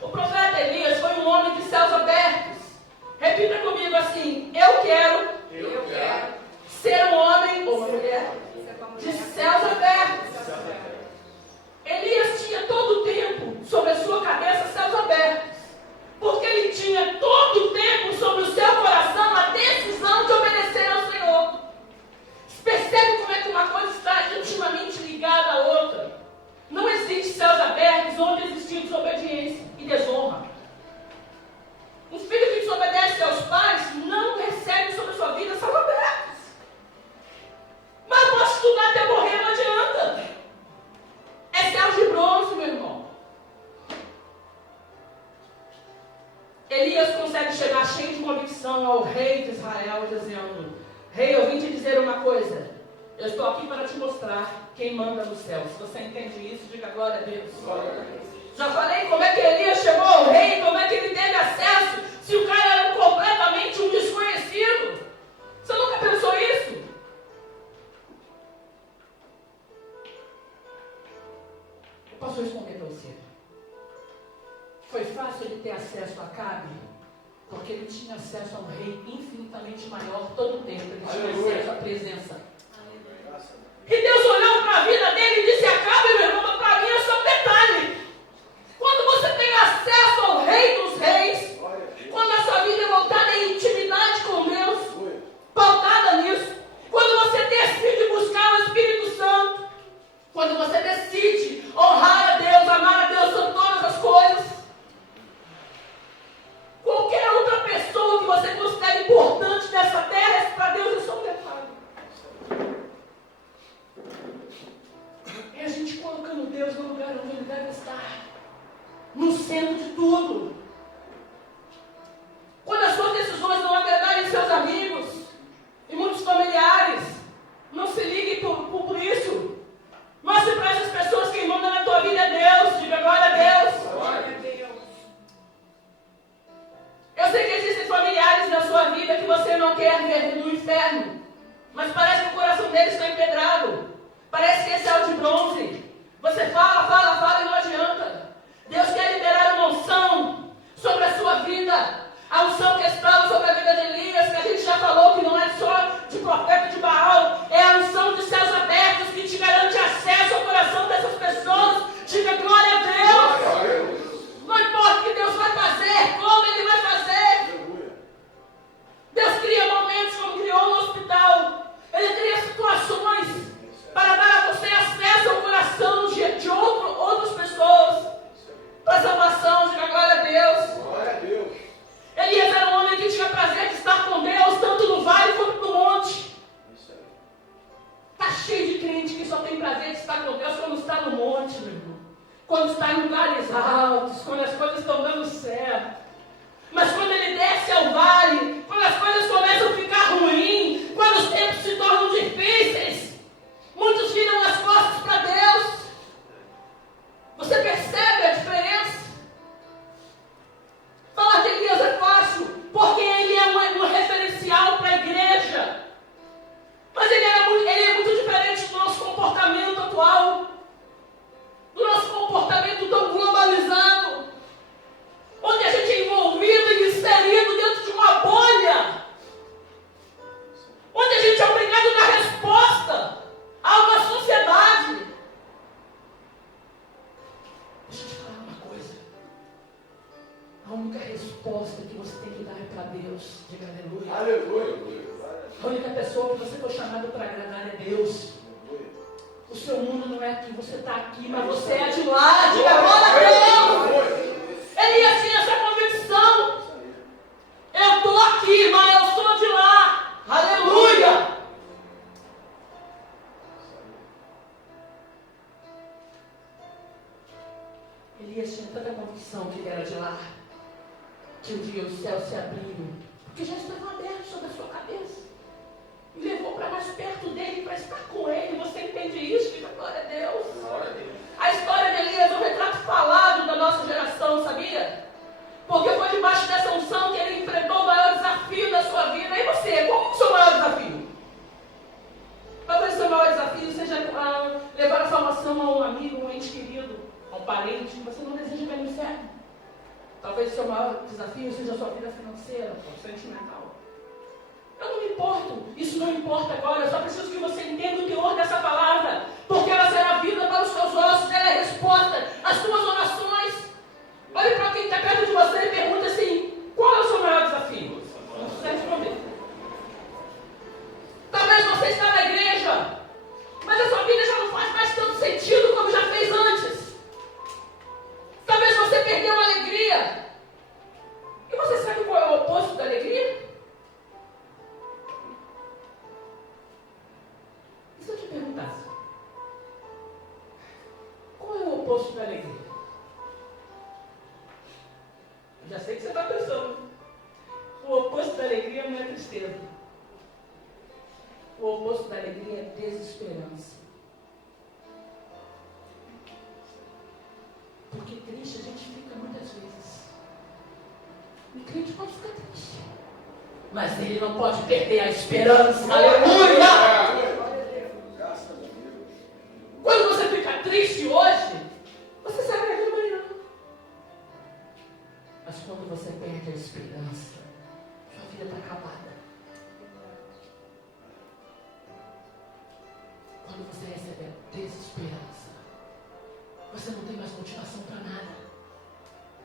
O profeta Elias foi um homem de céus abertos. Repita comigo assim: eu quero ser um homem ou uma mulher de céus abertos. Elias tinha todo o tempo sobre a sua cabeça céus abertos, porque ele tinha todo o tempo sobre o seu coração a decisão de obedecer ao Senhor. Percebe como é que uma coisa está intimamente ligada à outra? Não existe céus abertos onde existir desobediência e desonra. Um filho que desobedece aos pais não recebe sobre a sua vida céus abertos. Mas posso estudar até morrer, não adianta. É céu de bronze, meu irmão. Elias consegue chegar cheio de convicção ao rei de Israel, dizendo: rei, eu vim te dizer uma coisa. Eu estou aqui para te mostrar quem manda no céu. Se você entende isso, diga glória a Deus. Glória a Deus. Já falei como é que Elias chegou ao rei, como é que ele teve acesso, se o cara era completamente um desconhecido. Você nunca pensou isso? Eu posso responder para você. Foi fácil ele ter acesso a Acabe, porque ele tinha acesso a um rei infinitamente maior todo o tempo. Ele tinha acesso à presença. E Deus olhou para a vida dele e disse: Acabe, meu irmão, para mim é só um detalhe. Quando você tem acesso ao rei dos reis, quando a sua vida é voltada em intimidade com Deus, pautada nisso, quando você decide buscar o Espírito Santo, quando você decide honrar a Deus, amar a Deus sobre todas as coisas, qualquer outra pessoa que você considere importante nessa terra, para Deus é só um detalhe. É a gente colocando Deus no lugar onde Ele deve estar, no centro de tudo. Quando as suas decisões não agradarem seus amigos e muitos familiares, não se ligue por isso. Mostre para essas pessoas quem manda na tua vida é Deus. Diga glória a Deus. Glória a Deus. Eu sei que existem familiares na sua vida que você não quer ver no inferno, mas parece que o coração deles está empedrado. Parece que esse é o de bronze. Você fala e não adianta. Deus quer liberar uma unção sobre a sua vida. A unção que estava sobre a vida de Elias, que a gente já falou que não é só de profeta de Baal, é a unção de céus abertos que te garante acesso ao coração dessas pessoas. Diga glória a Deus. Glória a Deus. Não importa o que Deus vai fazer, como Ele vai fazer. Deus cria momentos como criou no hospital. Ele cria situações para dar a você acesso ao coração de outras pessoas. A única resposta que você tem que dar é para Deus. Diga aleluia. Aleluia. A única pessoa que você foi chamado para agradar é Deus. O seu mundo não é aqui, você está aqui, mas você é de lá. Diga glória a Deus. Elias tinha essa convicção. Eu estou aqui, mas eu sou de lá. Aleluia. Elias tinha tanta convicção que ele era de lá, que um dia os céus se abriram, porque já estavam abertos sobre a sua cabeça, e levou para mais perto dele, para estar com ele. Você entende isso? Diga glória a Deus. A história de Elias é um retrato falado da nossa geração, sabia? Porque foi debaixo dessa unção que ele enfrentou o maior desafio da sua vida. E você, qual é o seu maior desafio? Talvez o seu maior desafio seja levar a salvação a um amigo, um ente querido, a um parente que você não deseja ver no inferno. Talvez o seu maior desafio seja a sua vida financeira, sentimental. Eu não me importo, isso não importa agora, eu só preciso que você entenda o teor dessa palavra, porque ela será vida para os seus ossos, ela é resposta às suas orações. Olhe para quem está perto de você e pergunta assim: qual é o seu maior desafio? Não precisa responder. Talvez você está na igreja, mas a sua vida já não faz mais tanto sentido como já fez antes. Talvez você perdeu a alegria. E você sabe qual é o oposto da alegria? E se eu te perguntasse, qual é o oposto da alegria? Eu já sei que você está pensando. O oposto da alegria não é tristeza. O oposto da alegria é desesperança. Porque triste a gente fica muitas vezes. O crente pode ficar triste, mas ele não pode perder a esperança. Aleluia! Quando você fica triste hoje, você sai daqui amanhã. Mas quando você perde a esperança, sua vida está acabada. Quando você recebe a desesperança, você não tem mais motivação para nada.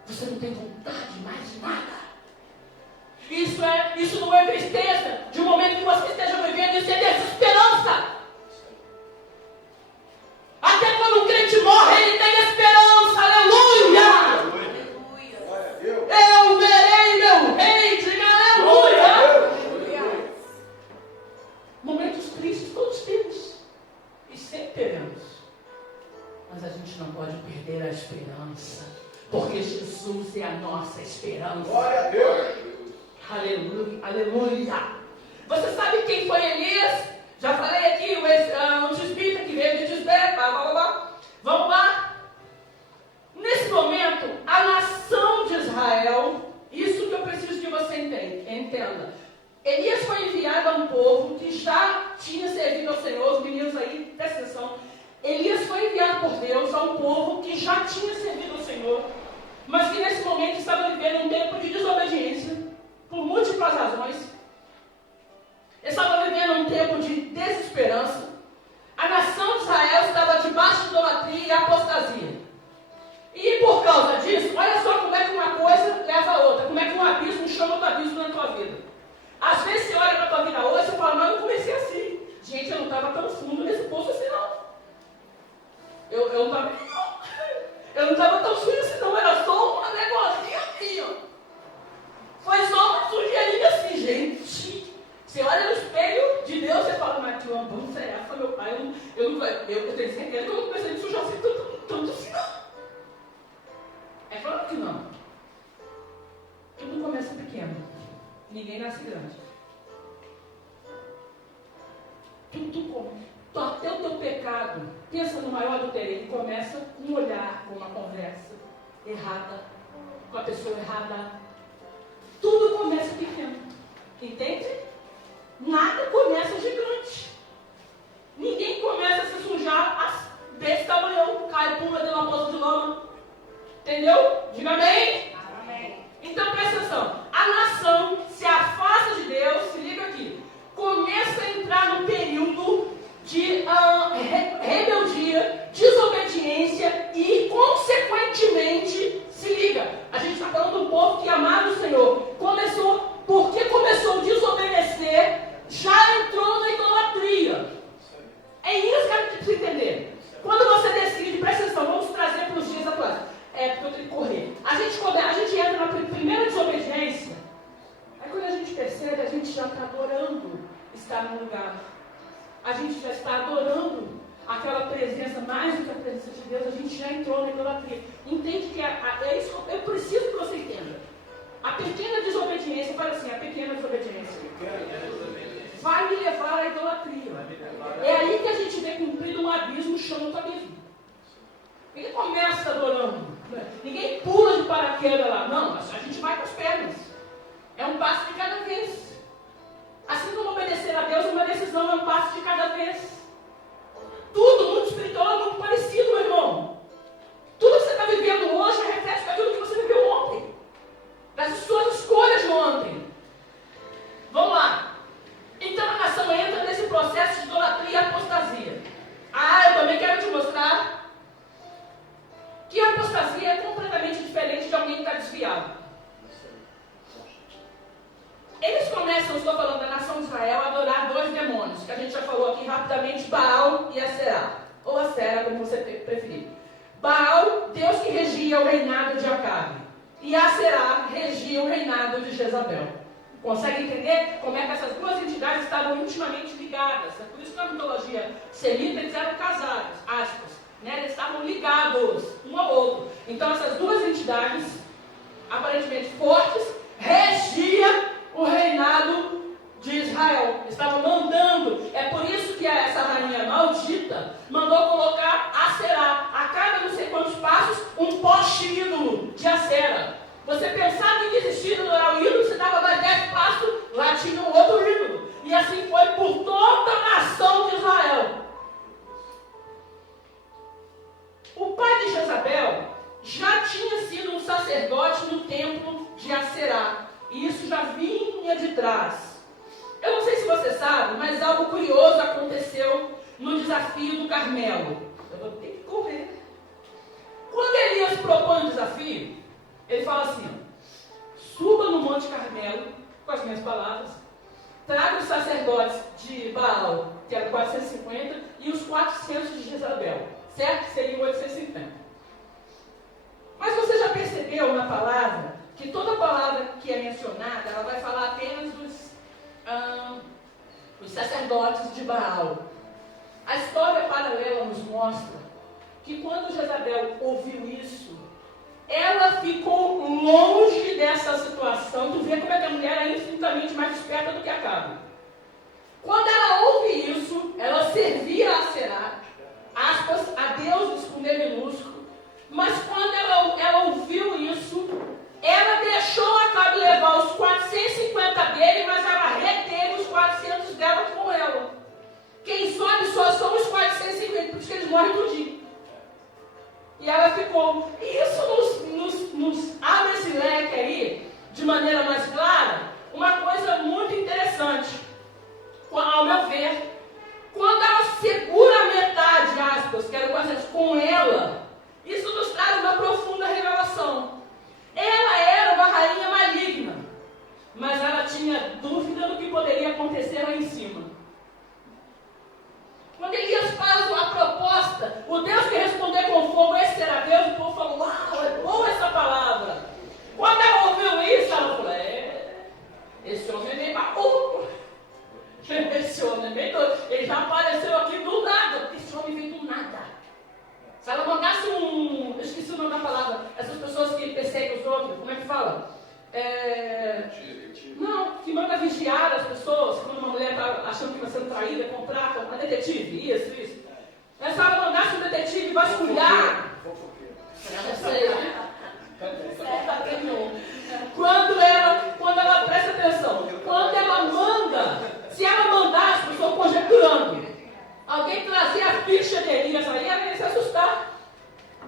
Você não tem vontade mais de nada. Isso não é tristeza de um momento que você esteja vivendo, isso é desesperança. Até quando um crente morre, ele tem esperança. Aleluia! Eu verei meu rei, diga aleluia! Momentos tristes todos temos, e sempre teremos. Mas a gente não pode perder a esperança, porque Jesus é a nossa esperança. Glória a Deus! Aleluia, aleluia! Você sabe quem foi Elias? Já falei aqui, o tisbita que veio de Tisbé, Vamos lá. Nesse momento, a nação de Israel, isso que eu preciso que você entenda. Elias foi enviado a um povo que já tinha servido ao Senhor. Os meninos aí, presta atenção. Elias foi enviado por Deus a um povo que já tinha servido ao Senhor, mas que nesse momento estava vivendo um tempo de desobediência, por múltiplas razões. Estava vivendo um tempo de desesperança. A nação de Israel estava debaixo de idolatria e apostasia. E por causa disso, olha só como é que uma coisa leva a outra, como é que um abismo chama outro abismo na tua vida. Às vezes você olha para a tua vida hoje e fala: não, eu comecei assim. Gente, eu não estava tão fundo nesse poço assim não. Eu não estava tão sujo assim não, era só um negocinho assim, ó. Foi só uma sujeirinha assim, gente. Você olha no espelho de Deus e fala: mas que uma bunda é essa, meu pai? Eu tenho certeza que eu não comecei a me sujar assim tanto assim não. É claro que não. Tudo começa pequeno. Ninguém nasce grande. Tudo começa. Até o teu pecado, pensa no maior adultério, ele começa com um olhar, com uma conversa errada, com a pessoa errada. Tudo começa pequeno. Entende? Nada começa gigante. Ninguém começa a se sujar desse tamanho, cai, pula dentro de uma poça de lama. Entendeu? Diga amém. Amém. Então presta atenção. A nação se afasta de Deus, se liga aqui, começa a entrar num período de rebeldia, desobediência e, consequentemente, se liga, a gente está falando de um povo lugar. A gente já está adorando aquela presença, mais do que a presença de Deus, a gente já entrou na idolatria. Entende que é isso que eu preciso que você entenda. A pequena desobediência, fala assim, a pequena desobediência vai me levar à idolatria. É aí que a gente vê cumprido um abismo, chama o abismo. Ninguém começa adorando, ninguém pula de paraquedas lá, não, a gente vai com as pernas. É um passo de cada vez. Assim como obedecer a Deus é uma decisão, é um passo de cada vez. Tudo, o mundo espiritual é muito parecido, meu irmão. Tudo que você está vivendo hoje é reflexo daquilo que você viveu ontem, das suas escolhas de ontem. Vamos lá. Então a nação entra nesse processo de idolatria e apostasia. Eu também quero te mostrar que a apostasia é completamente diferente de alguém que está desviado. Eles começam, estou falando da nação de Israel, a adorar dois demônios, que a gente já falou aqui rapidamente, Baal e Aserá, ou Asera, como você preferir. Baal, Deus que regia o reinado de Acabe, e Aserá regia o reinado de Jezabel. Consegue entender como é que essas duas entidades estavam intimamente ligadas? É por isso que na mitologia semita eles eram casados, aspas, né? Eles estavam ligados um ao outro. Então essas duas entidades, aparentemente fortes, regiam o reinado de Israel. Estavam mandando. É por isso que essa rainha maldita mandou colocar Aserá, a cada não sei quantos passos, um poste ídolo de Asera. Você pensava em desistir de adorar o ídolo, você dava mais 10 passos, lá tinha um outro ídolo. E assim foi por toda a nação de Israel. O pai de Jezabel já tinha sido um sacerdote no templo de Aserá. E isso já vinha de trás. Eu não sei se você sabe, mas algo curioso aconteceu no desafio do Carmelo. Eu vou ter que correr. Quando Elias propõe o desafio, ele fala assim, suba no Monte Carmelo, com as minhas palavras, traga os sacerdotes de Baal, que eram 450, e os 400 de Jezabel, certo? Seriam 850. Mas você já percebeu na palavra, que toda palavra que é mencionada, ela vai falar apenas dos sacerdotes de Baal. A história paralela nos mostra que quando Jezabel ouviu isso, ela ficou longe dessa situação. Tu vê como é que a mulher é infinitamente mais esperta do que Acabe. Quando ela ouve isso, ela servia a Aserá, aspas, a deuses com D minúsculo. Mas quando ela ouviu isso, ela deixou Acabe levar os 450 dele, mas ela reteve os 400 dela com ela. Quem sobe só são os 450, por isso que eles morrem tudinho. E ela ficou. E isso nos abre esse leque aí, de maneira mais clara, uma coisa muito interessante. Ao meu ver, quando ela segura a metade, aspas, que era com ela, isso nos traz uma profunda revelação. Ela era uma rainha maligna, mas ela tinha dúvida do que poderia acontecer lá em cima. Quando Elias faz uma proposta, o Deus que responder com fogo, esse será Deus, o povo falou, uau, é boa essa palavra. Quando ela ouviu isso, ela falou, esse homem é meio maluco. Esse homem é meio doido. Ele já apareceu aqui do nada, porque esse homem veio do nada. Se ela mandasse eu esqueci o nome da palavra, essas pessoas que perseguem os outros, como é que fala? Não, que manda vigiar as pessoas, quando uma mulher está achando que está sendo traída, contrata uma detetive, isso. Mas se ela mandasse um detetive vasculhar, eu sei, né? Quando ela presta atenção, quando ela manda, se ela mandasse, estou conjecturando, alguém trazia a ficha de Elias aí, ela ia se assustar,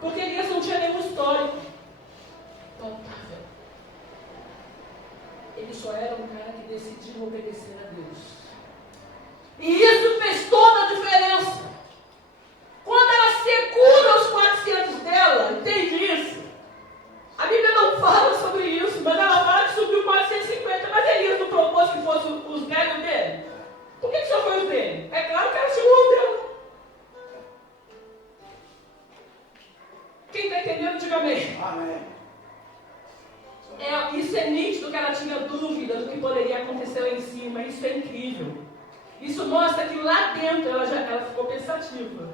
porque Elias não tinha nenhum histórico. Ele só era um cara que decidiu obedecer a Deus. E isso fez toda a diferença. Quando ela segura os 400 dela, entende isso? A Bíblia não fala sobre isso, mas ela fala que subiu 450. Mas Elias não propôs que fosse os velhos dele? Por que só foi os dele? É claro que ela chegou os dela. Quem está entendendo, diga amém. Amém. Isso é nítido que ela tinha dúvida do que poderia acontecer lá em cima. Isso é incrível. Isso mostra que lá dentro ela ficou pensativa.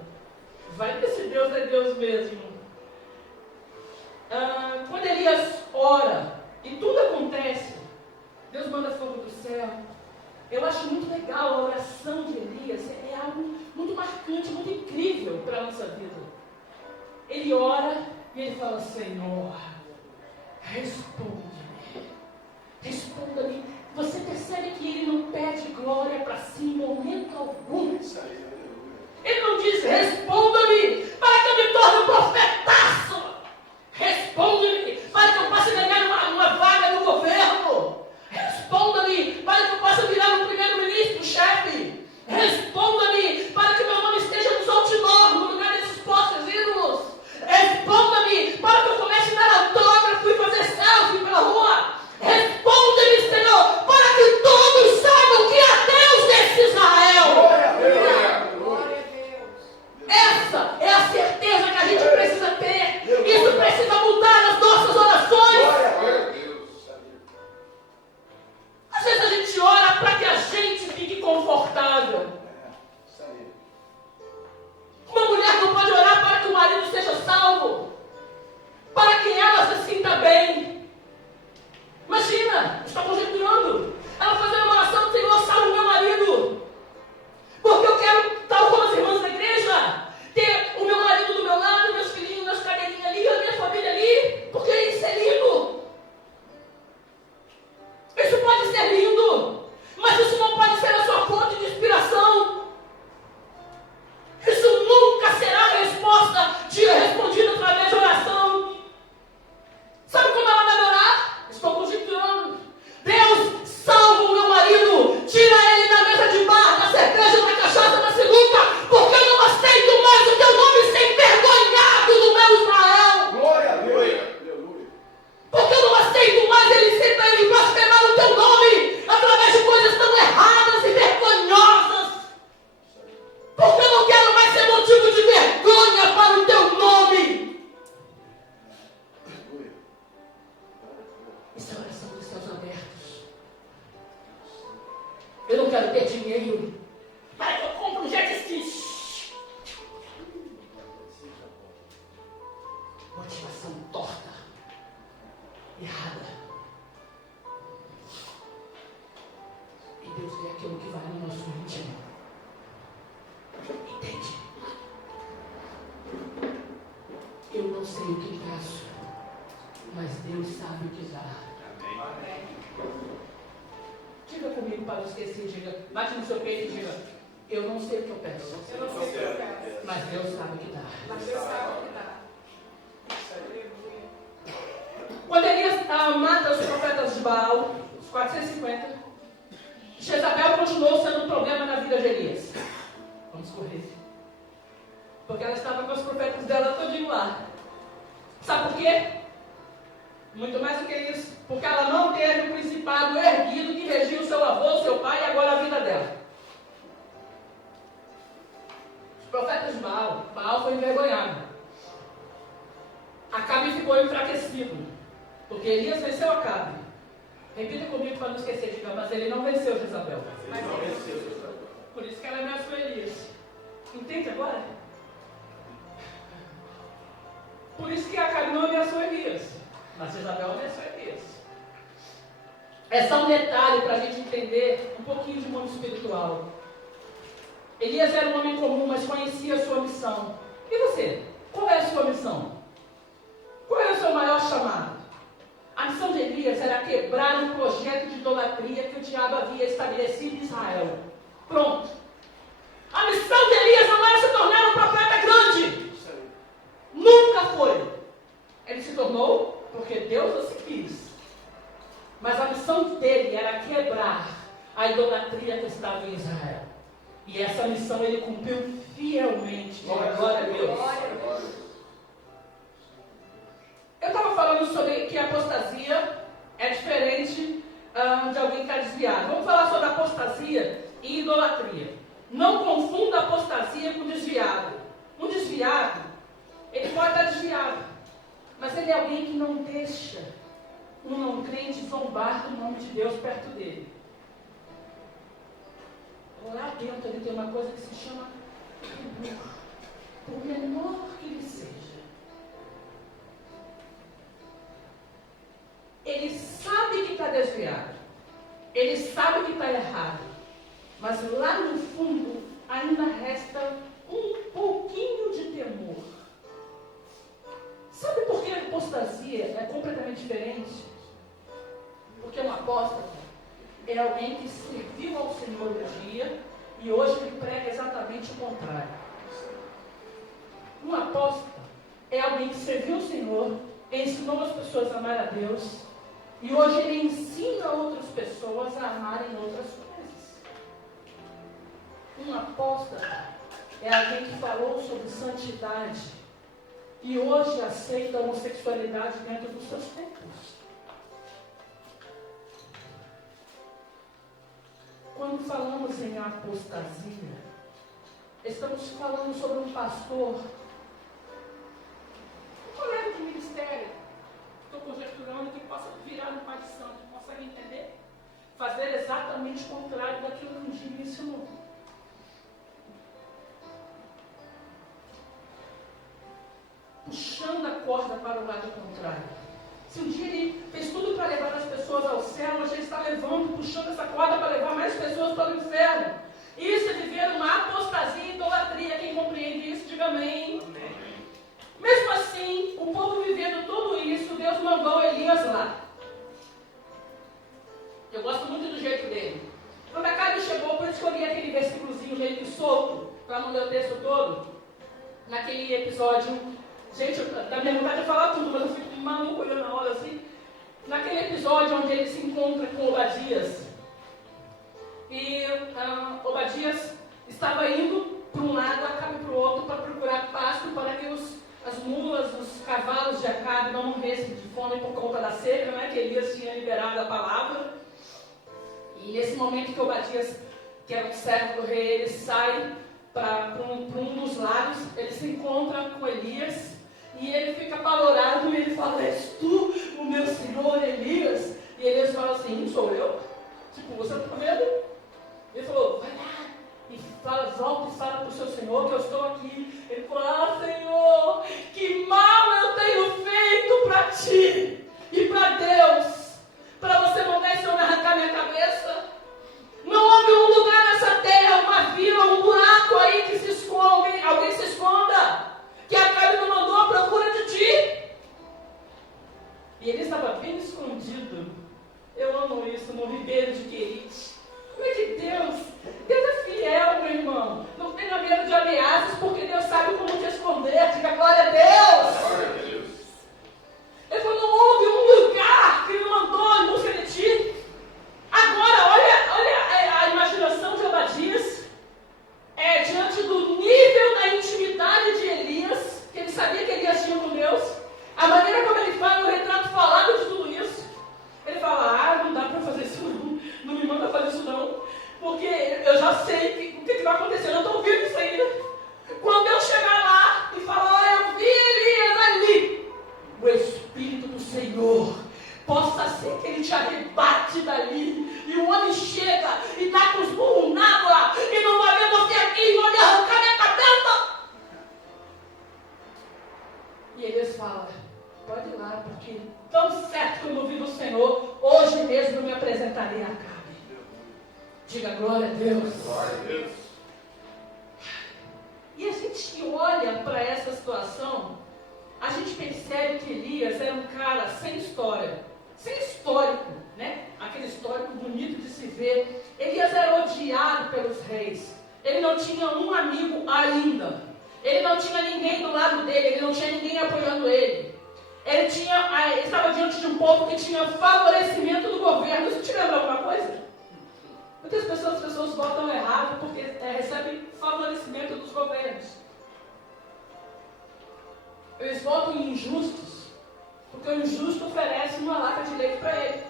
Vai ver se Deus é Deus mesmo. Quando Elias ora e tudo acontece, Deus manda fogo do céu. Eu acho muito legal a oração de Elias. É algo muito marcante, muito incrível para a nossa vida. Ele ora e ele fala: Senhor, responde-me. Responda-me. Você percebe que ele não pede glória para si em momento algum. Ele não diz: responda-me para que eu me torne um profetaço. Responda-me para que eu possa ganhar uma vaga no governo. Responda-me para que eu possa virar um primeiro-ministro, chefe. Responda-me para que meu nome esteja nos outdoors, no lugar desses postos ídolos. Responda-me para que eu comece a dar autógrafo e fazer selfie pela rua. Responda-me, Senhor, para que todos saibam que há Deus nesse Israel. Glória a Deus. Essa é a certeza que a gente precisa ter. Isso precisa mudar nas nossas orações. Glória a Deus. Às vezes a gente ora para que a gente fique confortável. Uma mulher não pode orar para que o marido seja salvo, para que ela se sinta bem. Imagina, está conjecturando. Ela fazendo uma oração: Senhor, salve o meu marido. Porque eu quero, tal como as irmãs da igreja, ter o meu marido do meu lado, meus filhinhos, meus cadelinhos ali, a minha família ali. Porque isso é lindo. Isso pode ser lindo, mas isso não pode ser a sua fonte de inspiração. Isso nunca será a resposta respondida através de oração. Sabe como ela vai orar? Estou conjecturando. Deus, salva o meu marido. Tira ele da mesa de bar, da cerveja, da cachaça, da sinuca. Porque eu não aceito mais o teu nome ser envergonhado no meu Israel. Glória a Deus. Porque eu não aceito mais ele blasfemar o teu nome através de coisas tão erradas e vergonhosas. Porque eu não quero mais ser motivo de vergonha para o teu nome. Isso é a oração dos céus abertos. Eu não quero ter dinheiro para que eu compre um jet ski. Motivação torta, errada. E Deus vê aquilo que vai no nosso íntimo. Entende? Eu não sei o que peço, mas Deus sabe o que dá. Diga comigo para não esquecer, diga, bate no seu peito e diga: eu não sei o que eu peço, Eu não sei o que eu peço, mas Deus sabe o que dá. mas Deus sabe o que dá. Aleluia. Quando Elias mata os profetas de Baal, os 450, Jezabel continuou sendo um problema na vida de Elias. Vamos correr. Porque ela estava com os profetas dela todinho lá. Sabe por quê? Muito mais do que isso. Porque ela não teve o principado erguido que regia o seu avô, o seu pai e agora a vida dela. Os profetas de Baal foi envergonhado. Acabe ficou enfraquecido. Porque Elias venceu Acabe. Repita comigo para não esquecer, diga: mas ele não venceu Jezabel. Mas Não Deus venceu, Jezabel. Por isso que ela ameaçou Elias. Entende agora? Por isso que Acabe não ameaçou Elias, mas Jezabel ameaçou Elias. É só um detalhe para a gente entender um pouquinho de mundo espiritual. Elias era um homem comum, mas conhecia a sua missão. E você? Qual é a sua missão? Qual é o seu maior chamado? A missão de Elias era quebrar o projeto de idolatria que o diabo havia estabelecido em Israel. Pronto. A missão de Elias não era se tornar um profeta grande. Nunca foi. Ele se tornou porque Deus assim quis. Mas a missão dele era quebrar a idolatria que estava em Israel. E essa missão ele cumpriu fielmente. Glória a Deus. Glória a Deus. Eu estava falando sobre que a apostasia é diferente de alguém que está desviado. Vamos falar sobre apostasia e idolatria. Não confunda apostasia com desviado. Um desviado, ele pode estar desviado, mas ele é alguém que não deixa um não crente zombar do nome de Deus perto dele. lá dentro ele tem uma coisa que se chama temor, por menor que ele seja. Ele sabe que está desviado, ele sabe que está errado, mas lá no fundo ainda resta um pouquinho de temor. Sabe por que a apostasia é completamente diferente? Porque um apóstata é alguém que serviu ao Senhor um dia e hoje ele prega exatamente o contrário. Um apóstata é alguém que serviu o Senhor, ensinou as pessoas a amar a Deus e hoje ele ensina outras pessoas a amarem outras coisas. Um apóstata é alguém que falou sobre santidade e hoje aceita a homossexualidade dentro dos seus templos. Quando falamos em apostasia, estamos falando sobre um pastor, um colega de ministério, estou conjecturando que possa virar no Pai Santo, consegue entender? Fazer exatamente o contrário daquilo que um dia me ensinou. Puxando a corda para o lado contrário. Se um dia ele fez tudo para levar as pessoas ao céu, hoje ele está levando, puxando essa corda para levar mais pessoas para o inferno. Isso é viver uma apostasia e idolatria. Quem compreende isso, diga amém. Amém. Mesmo assim, o povo vivendo tudo isso, Deus mandou Elias lá. Eu gosto muito do jeito dele. Quando Acabe chegou, por isso que eu li aquele versículozinho meio que solto, para não ler o texto todo, naquele episódio. Gente, dá minha vontade de falar tudo, mas eu fico maluco olhando na hora assim. Naquele episódio onde ele se encontra com Obadias. E Obadias estava indo para um lado, Acabe para o outro, para procurar pasto, para que as mulas, os cavalos de Acabe não morressem de fome por conta da seca, né? Que Elias tinha liberado a palavra. E nesse momento que Obadias, que era um servo do rei, ele sai para um dos lados, ele se encontra com Elias. E ele fica apavorado e ele fala: és tu o meu senhor Elias? E Elias fala assim: sou eu? Tipo, você não está vendo? Ele falou: vai lá e fala, volta e fala para o seu senhor que eu estou aqui. Ele falou: ah, Senhor, que mal eu tenho feito para ti e para Deus, para você mandar esse homem arrancar minha cabeça. Não houve um lugar nessa terra, uma vila, um buraco aí que se esconde, alguém se esconda, que Acabe não mandou à procura de ti. E ele estava bem escondido. Eu amo isso, no Ribeiro de Querite. Como é que Deus é fiel, meu irmão. Não tenha medo de ameaças, porque Deus sabe como te esconder. Diga glória a Deus. Glória a Deus. Ele falou: não houve um lugar que ele mandou em busca de ti. Agora, olha a imaginação de Obadias. Diante do nível da intimidade de Elias, que ele sabia que Elias tinha com Deus, a maneira como ele fala, o retrato falado de tudo isso, ele fala: não dá para fazer isso não me manda fazer isso não, porque eu já sei o que vai acontecer, eu estou ouvindo isso ainda. Quando eu chegar lá e falar: eu vi Elias ali, o Espírito do Senhor, possa ser que ele te arrebate dali, e o homem chega e está com os burros na água, e não vai ver você aqui, e vão lhe arrancar minha cabeça. E eles falam: pode ir lá, porque tão certo como eu vi do Senhor, hoje mesmo eu me apresentarei a Acabe. Diga glória a Deus. Glória a Deus. E a gente olha para essa situação, a gente percebe que Elias era um cara sem história, sem histórico, né? Aquele histórico bonito de se ver. Elias era odiado pelos reis. Ele não tinha um amigo ainda. Ele não tinha ninguém do lado dele. Ele não tinha ninguém apoiando ele. Ele estava diante de um povo que tinha favorecimento do governo. Isso te lembra alguma coisa? Muitas pessoas, as pessoas votam errado porque recebem favorecimento dos governos. Eles votam em injustos, porque o injusto oferece uma lata de leite para ele.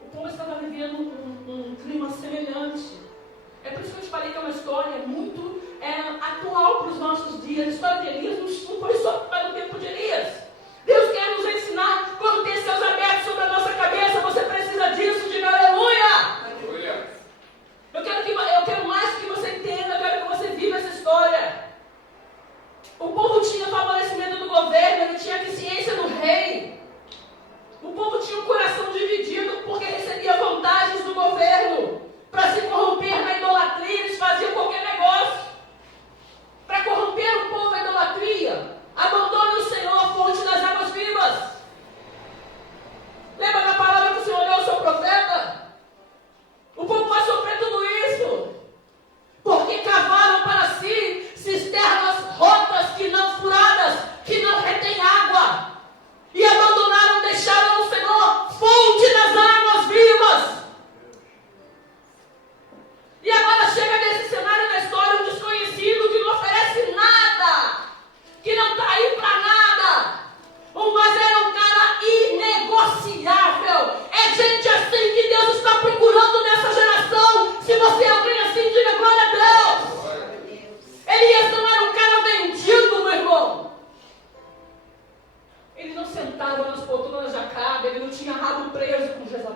O povo estava vivendo um clima semelhante. É por isso que eu te falei que é uma história muito atual para os nossos dias. A história de Elias não foi só para o tempo de Elias. Deus quer nos ensinar como ter céus abertos sobre a nossa cabeça. Você precisa disso, diga aleluia! Aleluia.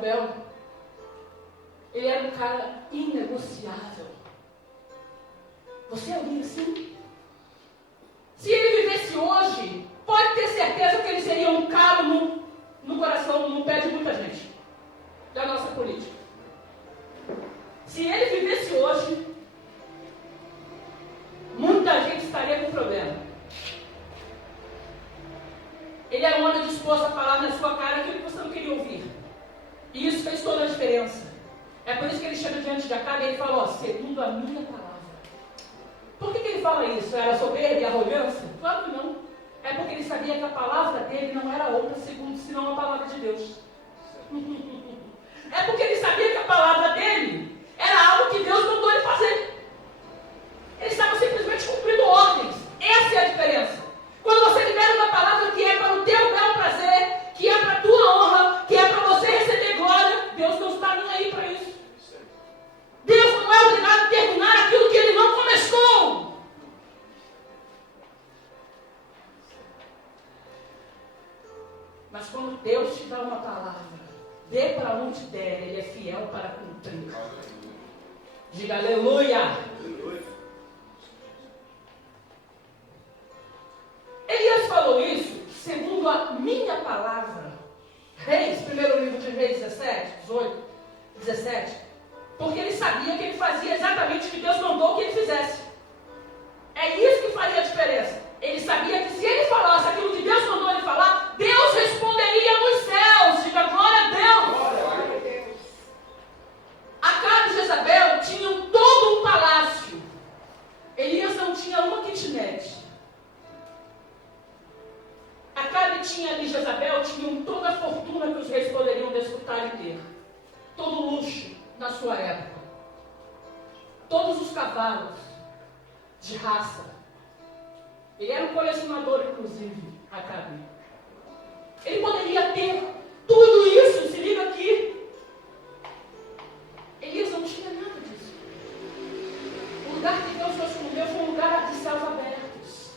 Jezabel, ele era um cara inegociável. Você é alguém assim? Se ele vivesse hoje, pode ter certeza que ele seria um calo no coração, no pé de muita gente, da nossa política. Se ele vivesse hoje, muita gente estaria com problema. Ele era um homem disposto a falar na sua cara aquilo que você não queria ouvir. E isso fez toda a diferença. É por isso que ele chega diante de Acabe e ele fala, segundo a minha palavra. Por que ele fala isso? Era soberba e arrogância? Claro que não. É porque ele sabia que a palavra dele não era outra senão a palavra de Deus. É porque ele sabia que a palavra dele era algo que Deus mandou ele fazer. Ele estava simplesmente cumprindo ordens. Essa é a diferença. Quando você libera uma palavra que é para o teu bel prazer, que é para a tua honra, que é para você receber glória, Deus não está nem aí para isso. Deus não é obrigado a terminar aquilo que Ele não começou. Mas quando Deus te dá uma palavra, dê para onde der, Ele é fiel para cumprir. Diga aleluia. Elias falou isso segundo a minha palavra. Reis, primeiro livro de Reis 17, 18, 17. Porque ele sabia que ele fazia exatamente o que Deus mandou que ele fizesse. É isso que faria a diferença. Ele sabia que se ele falasse aquilo que Deus mandou ele falar, Deus responderia nos céus. Diga glória a Deus. Glória a Deus. Acabe e Jezabel tinham todo um palácio. Elias não tinha uma kitnet. Acabe tinha e Jezabel tinham toda a fortuna que os reis poderiam desfrutar e ter. Todo o luxo na sua época. Todos os cavalos de raça. Ele era um colecionador, inclusive, Acabe. Ele poderia ter tudo isso, se liga aqui. Elias não tinha nada disso. O lugar que Deus o escolheu foi um lugar de céus abertos.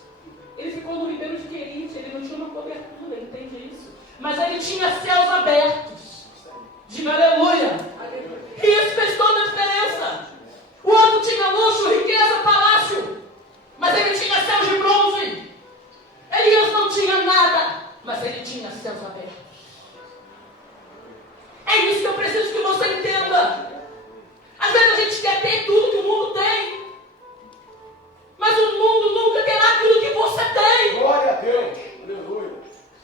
Ele ficou no Ribeiro de Querite, ele não tinha uma cobertura, entende isso? Mas ele tinha céus abertos. Diga aleluia. E isso fez toda a diferença. O outro tinha luxo, riqueza, palácio. Mas ele tinha céus de bronze. Elias não tinha nada, mas ele tinha céus abertos. É isso que eu preciso que você entenda. Às vezes a gente quer ter tudo que o mundo tem, mas o mundo nunca terá aquilo que você tem. Glória a Deus. Aleluia.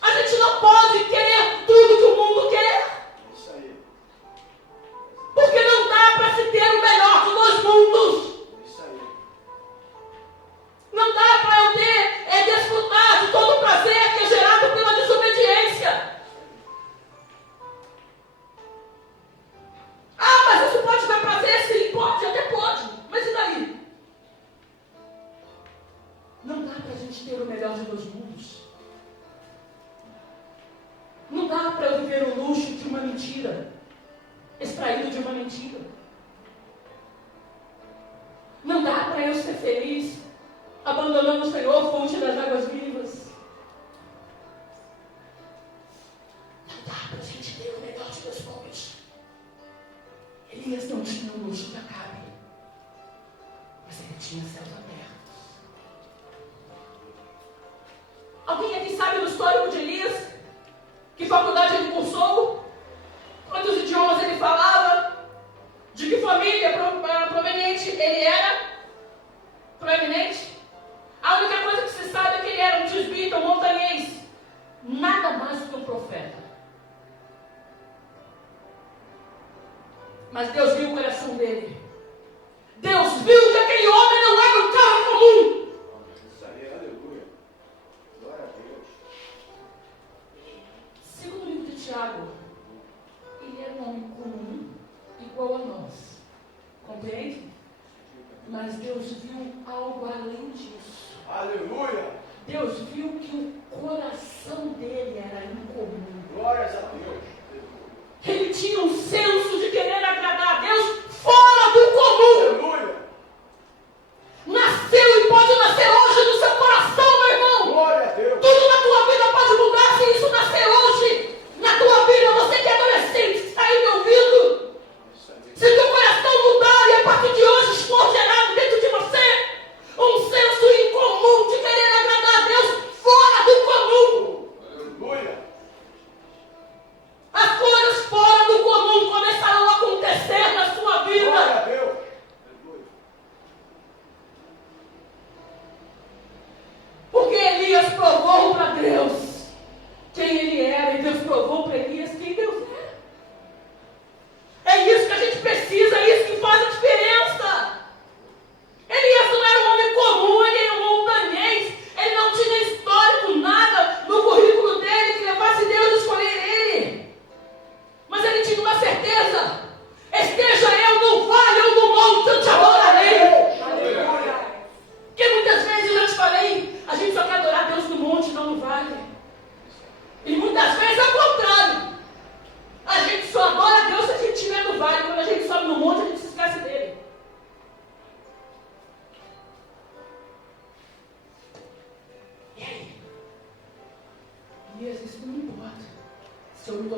A gente não pode querer tudo que o mundo quer. Isso aí. Porque não dá para se ter o melhor de dois mundos. Isso aí. Não dá para eu desfrutar de todo o prazer que é gerado pela desobediência. Ah, mas isso pode dar prazer? Sim, pode, até pode. Mas e daí? Não dá para a gente ter o melhor de dois mundos. Não dá para eu viver o luxo de uma mentira, extraído de uma mentira. Não dá para eu ser feliz abandonando o Senhor, fonte das águas vivas. Não dá para a gente ter o melhor de dois mundos. Elias não tinha o luxo de Acabe, mas ele tinha céus abertos. Alguém aqui sabe do histórico de Elias? Que faculdade ele cursou? Quantos idiomas ele falava? De que família proveniente ele era? Proeminente? A única coisa que se sabe é que ele era um tisbita, um montanhês. Nada mais do que um profeta. Mas Deus viu o coração dele. Deus viu que aquele homem não era um cara comum. Isso aí, aleluia. Glória a Deus. Segundo o livro de Tiago, ele era um homem comum, igual a nós. Compreende? Mas Deus viu algo além disso. Aleluia. Deus viu que o coração dele era incomum. Glórias a Deus. Ele tinha um senso de querer agradar a Deus fora do comum. Aleluia. Nasceu e pode nascer hoje no seu coração, meu irmão. Glória a Deus. Tudo na tua vida pode mudar se isso nascer hoje. Na tua vida, você que é adolescente, que está aí me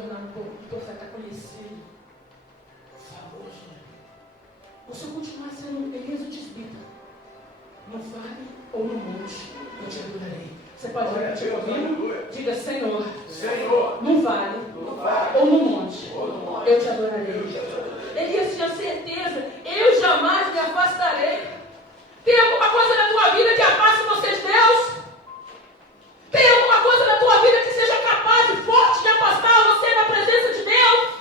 tornar um profeta conhecido. Famoso. Você continuar sendo Elias o Tisbita, no vale ou no monte, eu te adorarei. Você pode repetir comigo? Diga, Senhor, no vale ou no monte, eu te adorarei. Elias tinha certeza, eu jamais me afastarei. Tem alguma coisa na tua vida que afaste você de Deus? Tem alguma coisa na tua vida que seja capaz e forte de afastar você da presença de Deus?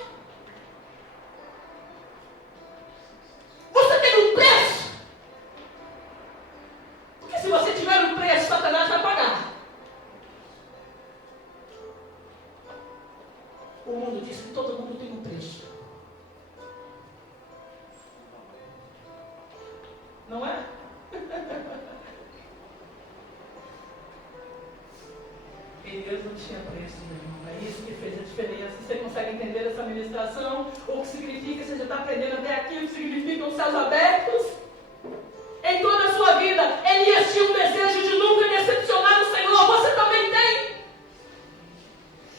Você tem um preço. Porque se você tiver um preço, Satanás vai pagar. O mundo diz que todo mundo tem um preço. Não é? Elias não tinha preço, meu irmão. É isso que fez a diferença. Você consegue entender essa ministração? O que significa, você já está aprendendo até aqui, o que significa os céus abertos? Em toda a sua vida, Elias tinha um desejo de nunca decepcionar o Senhor. Você também tem?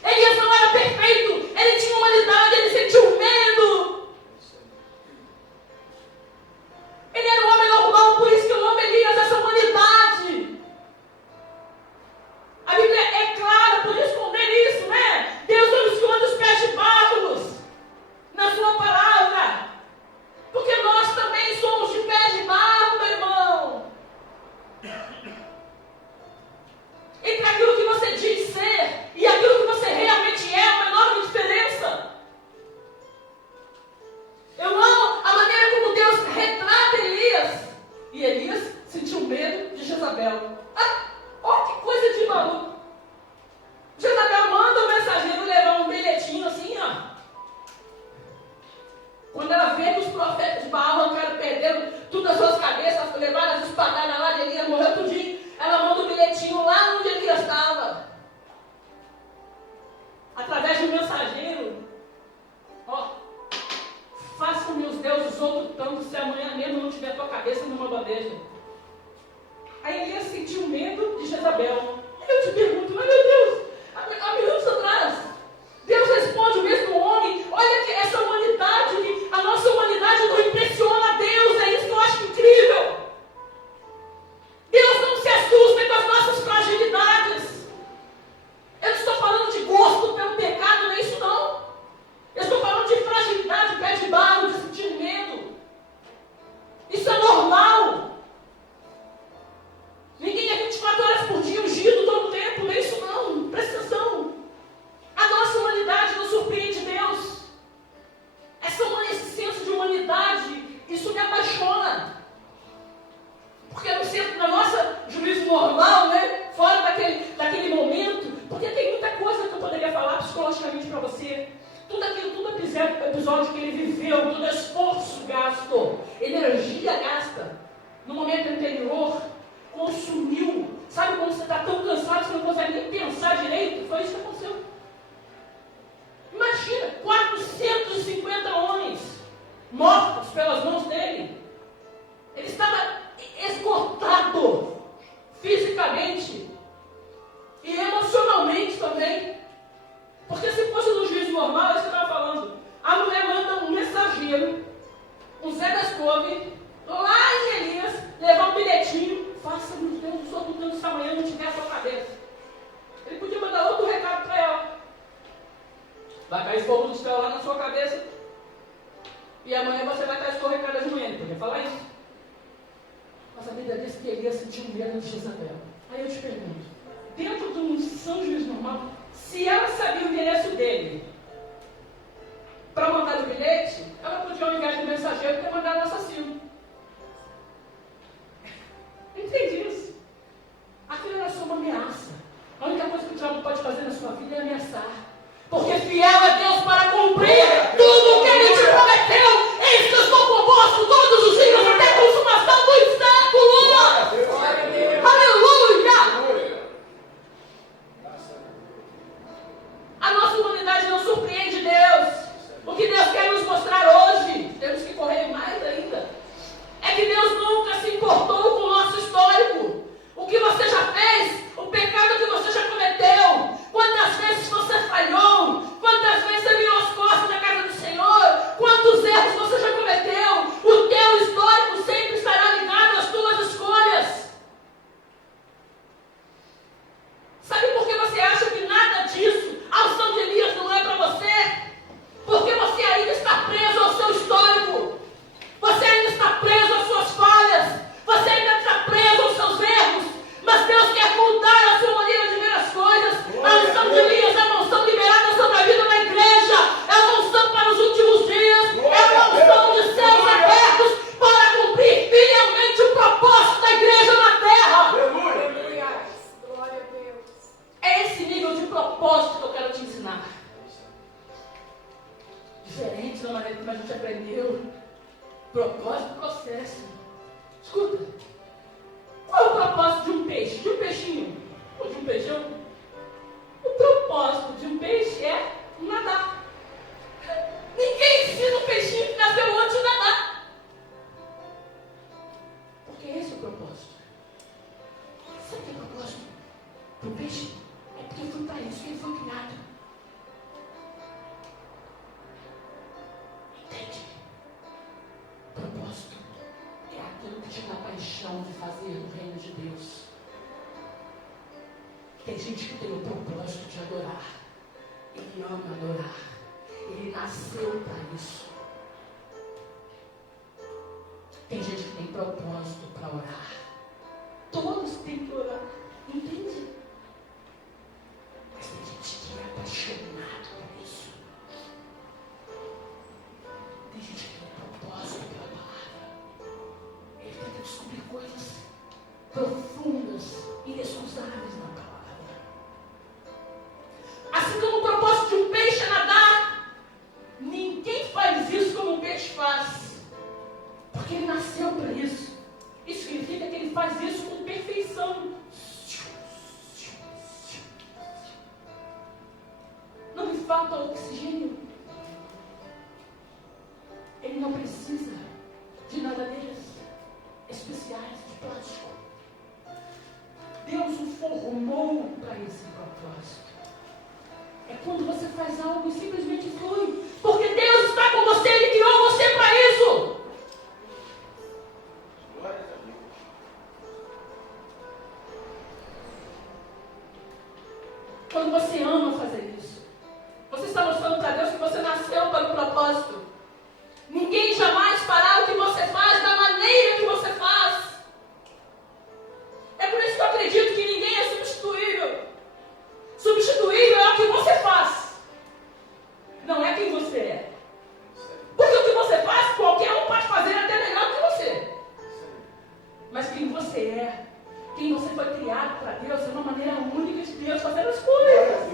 Elias não era perfeito. Ele tinha humanidade, ele sentiu medo. Ele era um homem normal, por isso que o nome Elias é essa humanidade. A Bíblia é clara por esconder isso, né? Deus não esconde os pés de barros na sua palavra. Porque nós também somos de pés de barro, meu irmão. Entre aquilo que você diz ser e aquilo que você realmente é, uma enorme diferença. Eu amo a maneira como Deus retrata Elias. E Elias sentiu medo de Jezabel. Olha que coisa de maluco. Jezabel manda o mensageiro levar um bilhetinho assim, ó. Quando ela vê que os profetas de Baal arrancaram, perderam tudo as suas cabeças, levaram as espadadas lá de Elias, morreu tudinho, ela manda um bilhetinho lá onde Elias estava. Através de um mensageiro. Ó, façam meus deuses outro tanto se amanhã mesmo não tiver tua cabeça numa bandeja. Aí Elias sentiu medo de Jezabel. Eu te pergunto, mas meu Deus, há minutos atrás, Deus responde o mesmo homem. Olha que essa humanidade, a nossa humanidade não impressiona Deus. É isso que eu acho incrível. Deus não se assusta com as nossas fragilidades. Eu não estou falando de gosto pelo pecado, nem isso não. Eu estou falando de fragilidade, pé de barro, de sentir medo. Isso é normal. Ninguém é 24 horas por dia ungido todo o tempo, não é isso não. Presta atenção. A nossa humanidade não surpreende Deus. Esse senso de humanidade, isso me apaixona. Porque no centro da nossa juízo normal, né? Fora daquele momento, porque tem muita coisa que eu poderia falar psicologicamente para você. Todo episódio que ele viveu, todo esforço gasto, energia gasta, no momento anterior, consumiu. Sabe quando você está tão cansado que você não consegue nem pensar direito? Foi isso que aconteceu. Imagina, 450 homens mortos pelas mãos dele. Ele estava esgotado fisicamente e emocionalmente também. Porque se fosse no juízo normal, é isso que eu estava falando. A mulher manda um mensageiro, um Zé das Couve, lá em Elias, levar um bilhetinho. Faça-me os deuses outro tanto se amanhã não tiver a sua cabeça. Ele podia mandar outro recado para ela. Vai cair fogo do céu lá na sua cabeça. E amanhã você vai estar escorregada de manhã. Ele podia falar isso. Mas a Bíblia diz que Elias sentiu medo de Jezabel. Aí eu te pergunto, dentro de um são juiz normal, se ela sabia o endereço dele para mandar o bilhete, ela podia, ao invés de mensageiro, ter mandado um assassino. Entende isso? Aquilo era só uma ameaça. A única coisa que o diabo pode fazer na sua vida é ameaçar. Porque fiel é Deus para cumprir tudo o que Ele te prometeu. Eis que eu estou convosco todos os dias até a consumação do século. Aleluia! A nossa humanidade não diferente da maneira como a gente aprendeu. Propósito, processo. Escuta. Qual é o propósito de um peixe? De um peixinho? Ou de um peixão? O propósito de um peixe é nadar. Ninguém ensina um peixinho que nasceu antes de nadar. Porque esse é o propósito. Sabe o que é o propósito do peixe? É porque foi para isso que ele foi criado. Entende? Propósito é aquilo que te dá paixão de fazer no reino de Deus. Tem gente que tem o propósito de adorar. Ele ama adorar. Ele nasceu para isso. Tem gente que tem propósito para orar. Todos têm que orar. Entende? Mas tem gente que é apaixonado por isso. Tem gente que tem propósito pela palavra. Ele tenta descobrir coisas profundas, inexcusáveis na palavra. Assim como o propósito de um peixe é nadar, ninguém faz isso como um peixe faz. Porque ele nasceu para isso. Isso significa que ele faz isso com perfeição. Não lhe falta oxigênio. Ele não precisa de nadadeiras especiais de plástico. Deus o formou para esse propósito. É quando você faz algo e simplesmente flui. Porque Deus está com você, Ele criou você para isso. Glória a Deus. Quando você ama fazer isso, você está mostrando para Deus que você nasceu para o propósito. Ninguém jamais fará o que você faz da maneira que você faz. É por isso que eu acredito que ninguém é substituível. Substituível é o que você faz, não é quem você é. Porque o que você faz, qualquer um pode fazer até melhor que você. Mas quem você é, quem você foi criado para Deus, é uma maneira única de Deus fazer as coisas.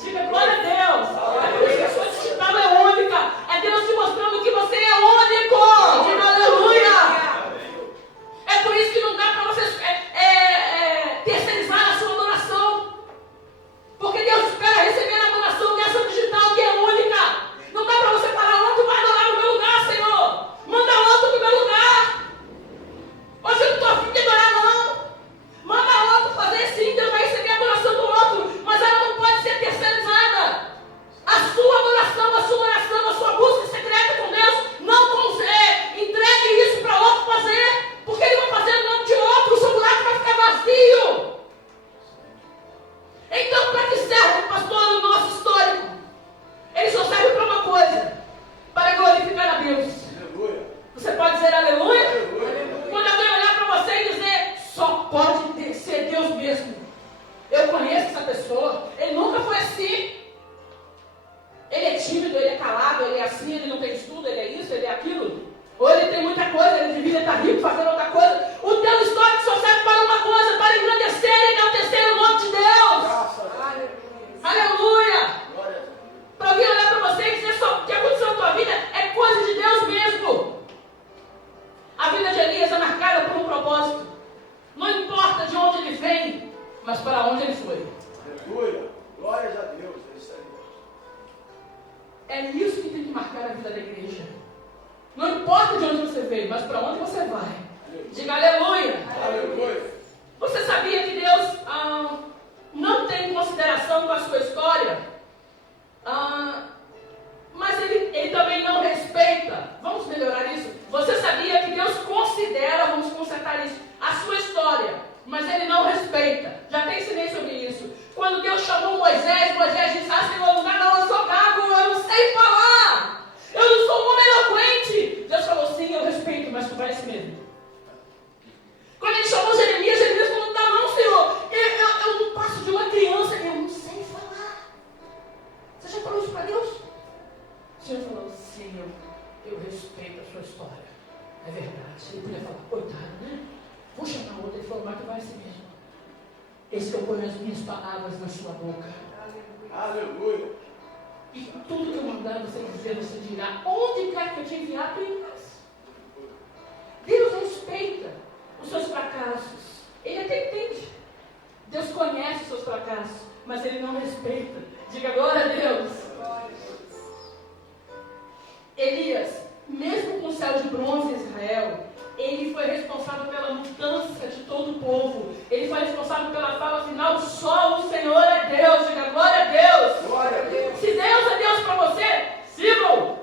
Diga glória a Deus. É por isso que a sua destinação é única. É Deus te mostrando que você é único. Diga aleluia. É por isso que não dá para você terceirizar a sua adoração. Porque Deus espera receber a adoração dessa digital que é única. Não dá para você falar, outro vai adorar no meu lugar, Senhor. Manda outro no meu lugar. Hoje eu não estou afim de adorar, não. Manda outro fazer sim, Deus vai receber a adoração do outro. Mas ela não pode ser terceirizada. A sua adoração, a sua oração, a sua busca secreta com Deus, não consegue. Entregue isso para outro fazer. Porque ele vai fazer no nome de outro. O seu buraco vai ficar vazio. Então, para que serve, pastor, o nosso histórico? Ele só serve para uma coisa: para glorificar a Deus. Aleluia. Você pode dizer aleluia? Aleluia. Quando alguém olhar para você e dizer, só pode ser Deus mesmo. Eu conheço essa pessoa, ele nunca foi assim. Ele é tímido, ele é calado, ele é assim, ele não tem estudo, ele é isso, ele é aquilo. Ou ele tem muita coisa, ele devia estar rico fazendo outra coisa. O teu histórico só serve para uma coisa: para engrandecer e enaltecer o nome de Deus. Graças a Deus. Aleluia! Glória a Deus. Para alguém olhar para você e dizer só o que aconteceu na tua vida é coisa de Deus mesmo. A vida de Elias é marcada por um propósito. Não importa de onde ele vem, mas para onde ele foi. Aleluia. Glórias a Deus. É isso aí. É isso que tem que marcar a vida da igreja. Não importa de onde você veio, mas para onde você vai. Diga aleluia. Aleluia. Você sabia que Deus não tem consideração com a sua história? Mas ele também não respeita. Vamos melhorar isso? Você sabia que Deus considera, vamos consertar isso, a sua história, mas ele não respeita. Já até ensinei sobre isso. Quando Deus chamou Moisés disse: Senhor, não, eu sou gago, eu não sei falar. Eu não sou um homem eloquente. Deus falou: sim, eu respeito, mas tu vai assim mesmo. Quando ele chamou Jeremias falou: não, Senhor, eu não passo de uma criança, eu não sei falar. Você já falou isso para Deus? O Senhor falou: sim, eu respeito a sua história. É verdade. Ele podia falar: coitado, né? Vou chamar outro. Ele falou: mas tu vai assim mesmo. Esse que eu ponho as minhas palavras na sua boca. Aleluia. E tudo que eu mandar mandar você dizer, você dirá, onde quer que eu te enviar, tu irás. Deus respeita os seus fracassos. Ele até entende. Deus conhece os seus fracassos, mas Ele não respeita. Diga glória a Deus. Elias, mesmo com o céu de bronze em Israel, ele foi responsável pela mudança de todo o povo. Ele foi responsável pela fala final: só o Senhor é Deus. Diga glória a Deus. Glória a Deus. Se Deus é Deus para você, sirvam.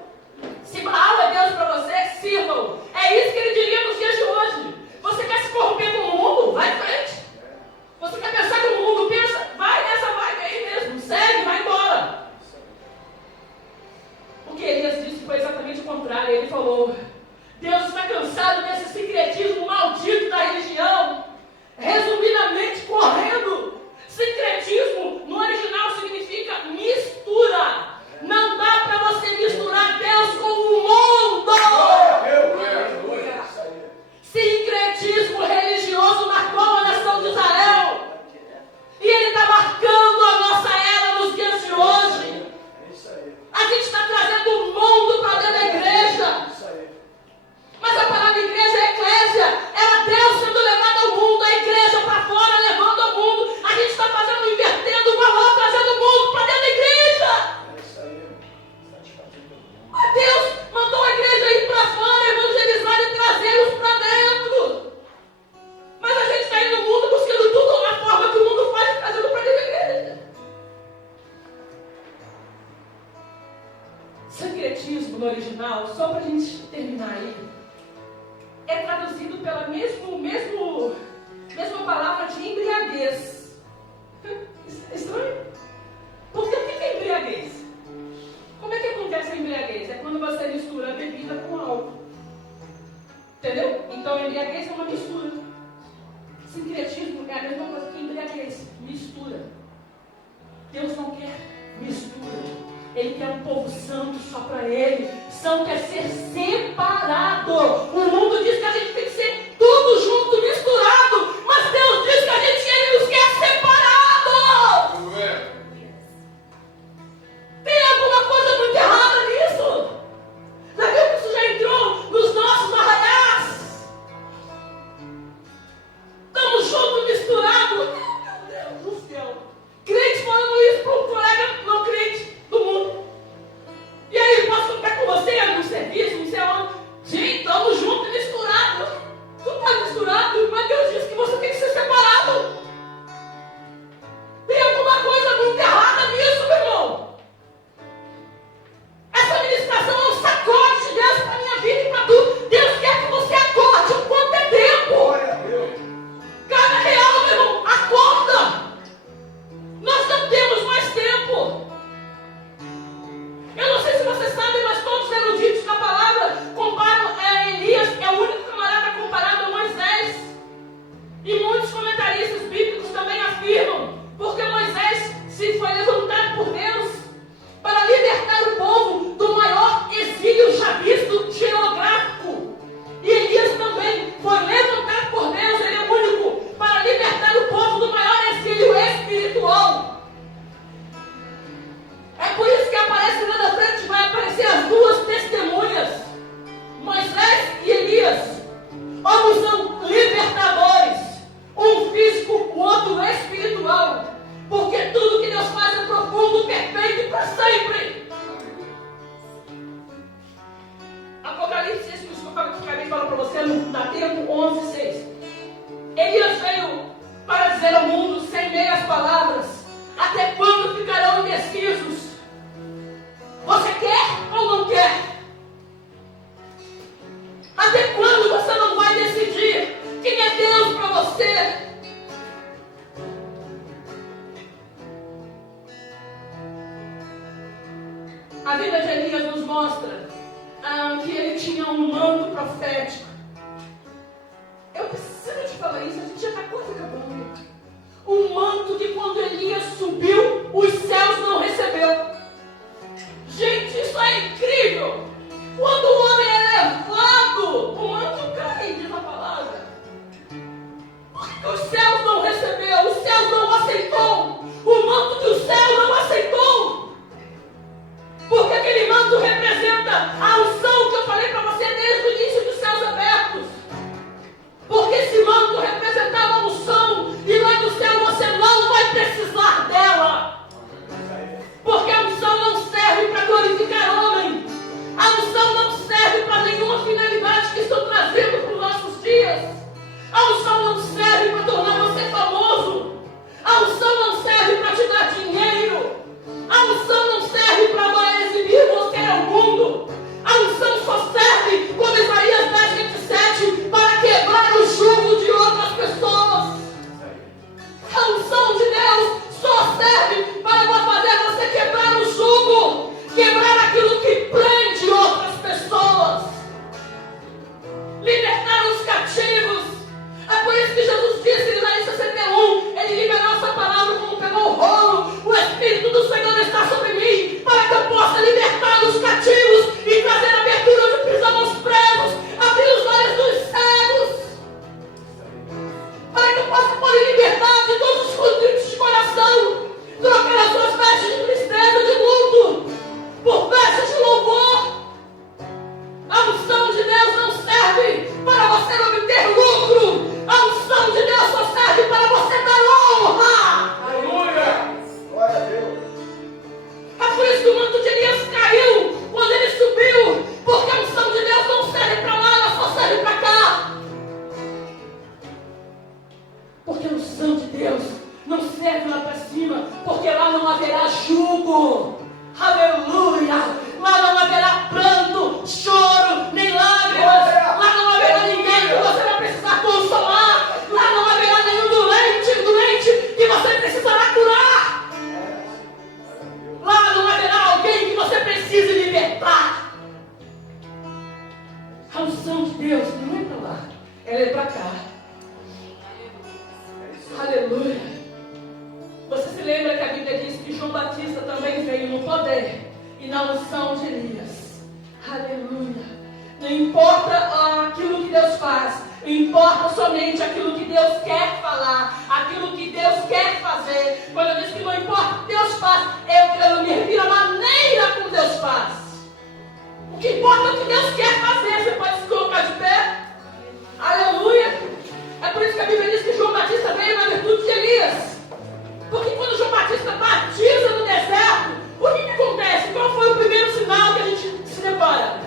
Se Baal é Deus para você, sirvam. É isso que ele diria nos dias de hoje. Você quer se corromper com o mundo? Vai em frente. Você quer pensar como o mundo pensa? Vai nessa vibe aí mesmo. Segue, vai embora. O que Elias disse foi exatamente o contrário. Ele falou: Deus está cansado desse sincretismo maldito da religião. Resumidamente, correndo. Sincretismo no original significa mistura. Não dá para você misturar Deus com o mundo. Sincretismo religioso marcou a nação de Israel. E ele está marcando a nossa era nos dias de hoje. A gente está trazendo o mundo para dentro da igreja. Mas a palavra igreja é eclésia. Era Deus sendo levado ao mundo, a igreja para fora, levando ao mundo. A gente está fazendo, invertendo o valor, trazendo o mundo para dentro da igreja. Mas Deus mandou a igreja ir para fora, evangelizar e trazê-los para dentro. Mas a gente está indo no mundo buscando tudo na forma que o mundo faz e trazendo para dentro da igreja. Sincretismo no original, só para a gente terminar aí, é traduzido pela mesma palavra de embriaguez. Estranho? Porque o que é embriaguez? Como é que acontece a embriaguez? É quando você mistura a bebida com álcool. Entendeu? Então, embriaguez é uma mistura. Sincretismo é a mesma coisa que embriaguez. Mistura. Deus não quer mistura. Ele quer um povo santo só para Ele. Santo é ser separado. O mundo diz que a gente tem que ser tudo junto, misturado. Mas Deus diz que Ele nos quer separado. Tem alguma coisa muito errada nisso? Já viu que isso já entrou nos nossos arraiais? Estamos juntos, misturados. Meu Deus do céu. Crente falando isso para um colega não crente do mundo. E aí, posso contar com você no serviço, não sei onde? Sim, estamos juntos, misturados. Tu está misturado, mas Deus disse que você tem que ser separado. Tem alguma coisa muito errada nisso, meu irmão? Essa ministração é um sacode de Deus para a minha vida e para tu. Deus quer que você acorde o quanto é tempo. Glória a Deus. Cada real, meu irmão, acorda. Nós não temos mais tempo. Eu não sei se você sabe, mas todos os eruditos da palavra comparam Elias, é o único camarada comparado a Moisés. E muitos comentaristas bíblicos também afirmam, porque Moisés se foi levantado por Deus para libertar o povo do maior exílio já visto geográfico. E Elias também foi levantado por Deus, ele é o único, para libertar o povo do maior exílio espiritual. É por isso que aparece lá na frente, vai aparecer as duas testemunhas, Moisés e Elias. Ambos são libertadores, um físico, o outro espiritual, porque tudo que Deus faz é profundo, perfeito e para sempre. Apocalipse, esse que eu acabei de falar para você, no tempo 11:6. Elias veio para dizer ao mundo, sem meias palavras: até quando ficarão indecisos? Você quer ou não quer? Até quando você não vai decidir quem é Deus para você? A vida de Elias nos mostra que ele tinha um manto profético. Eu preciso te falar isso, a gente já está quase acabando. Um manto que quando Elias subiu, os céus não recebeu. Gente, isso é incrível! Quando o homem é levado, o manto cai, diz a palavra. Por que os céus não recebeu? Os céus não aceitou. O manto que o céu não aceitou. Porque aquele manto manto representa a unção que eu falei para você desde o início dos céus abertos. Porque esse manto representava a unção. E lá no céu você não vai precisar dela. Porque a unção não serve para glorificar homem. A unção não serve para nenhuma finalidade que estou trazendo para os nossos dias. A unção não serve para tornar você famoso. A unção não serve para te dar dinheiro. A unção não serve para exibir você ao mundo. A unção só serve, como Isaías 10:27, para quebrar o jugo de outras pessoas. A unção de Deus só serve para fazer você quebrar o jugo, quebrar aquilo que prende outras pessoas, libertar os cativos. É por isso que Jesus disse em Isaías 61, ele liberou essa palavra como pegou o rolo. O Espírito do Senhor está sobre mim, para que eu possa libertar os cativos e trazer abertura de prisão aos presos, abrir os olhos dos cegos, para que eu possa pôr em liberdade todos os contritos de coração, trocar as suas vestes de tristeza, de luto, por vestes de louvor. A unção de Deus não serve para você obter lucro. A unção de Deus só serve para você dar honra. Aleluia! Glória a Deus! É por isso que o manto de Elias caiu quando ele subiu, porque a unção de Deus não serve para lá, ela só serve para cá. Porque a unção de Deus não serve lá para cima, porque lá não haverá jugo. Aleluia! Lá não haverá pranto, choro, nem lágrimas. Lá não haverá ninguém que você vai precisar consolar. Lá não haverá nenhum doente que você precisará curar. Lá não haverá alguém que você precise libertar. A unção de Deus não é para lá, ela é para cá. Aleluia. Você se lembra que a Bíblia diz que João Batista também veio no poder e na unção de Elias. Aleluia. Não importa aquilo que Deus faz, importa somente aquilo que Deus quer falar, aquilo que Deus quer fazer. Quando eu disse que não importa o que Deus faz, eu me refiro à maneira como Deus faz. O que importa é o que Deus quer fazer. Você pode se colocar de pé? Aleluia. É por isso que a Bíblia diz que João Batista veio na virtude de Elias. Porque quando João Batista batiza no deserto, o que acontece? Qual foi o primeiro sinal que a gente se depara?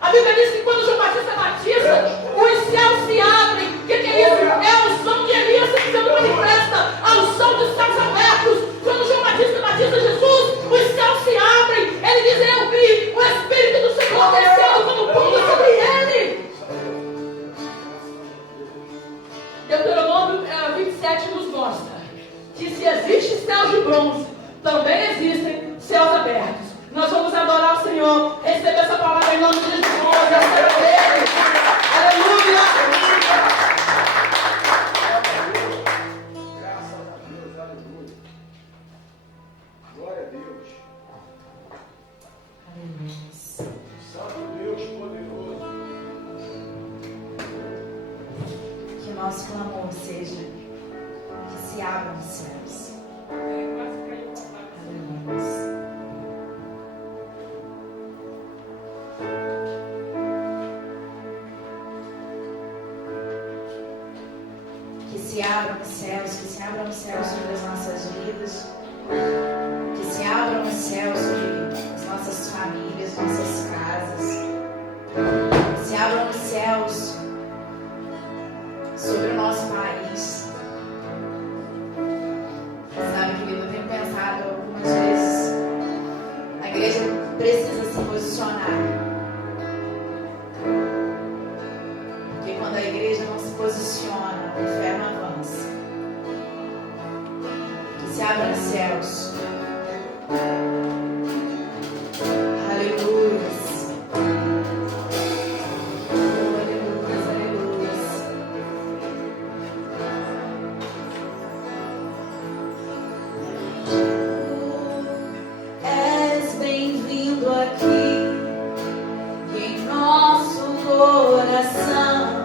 A Bíblia diz que quando João Batista batiza, os céus se abrem. O que é isso? É a unção de Elias sendo manifesta, a unção dos céus abertos. Quando João Batista batiza Jesus, os céus se abrem. Ele diz: eu vi o Espírito do Senhor descendo como pomba sobre ele. Deuteronômio 27 nos mostra que se existe céus de bronze, também existem céus abertos. Nós vamos adorar o Senhor, receber essa palavra em nome de Jesus. Aleluia! Graças a Deus, aleluia! Glória a Deus! Aleluia. Santo Deus poderoso! Que o nosso clamor seja que se abram os céus. Aleluia. Que se abram os céus sobre as nossas vidas, que se abram os céus sobre as nossas famílias, nossas casas, que se abram os céus sobre o nosso país. Sabe, querido, eu tenho pensado algumas vezes, a igreja precisa se posicionar. Porque quando a igreja não se posiciona, o inferno avança. Que se abram os céus. Aleluia. És bem-vindo aqui, em nosso coração.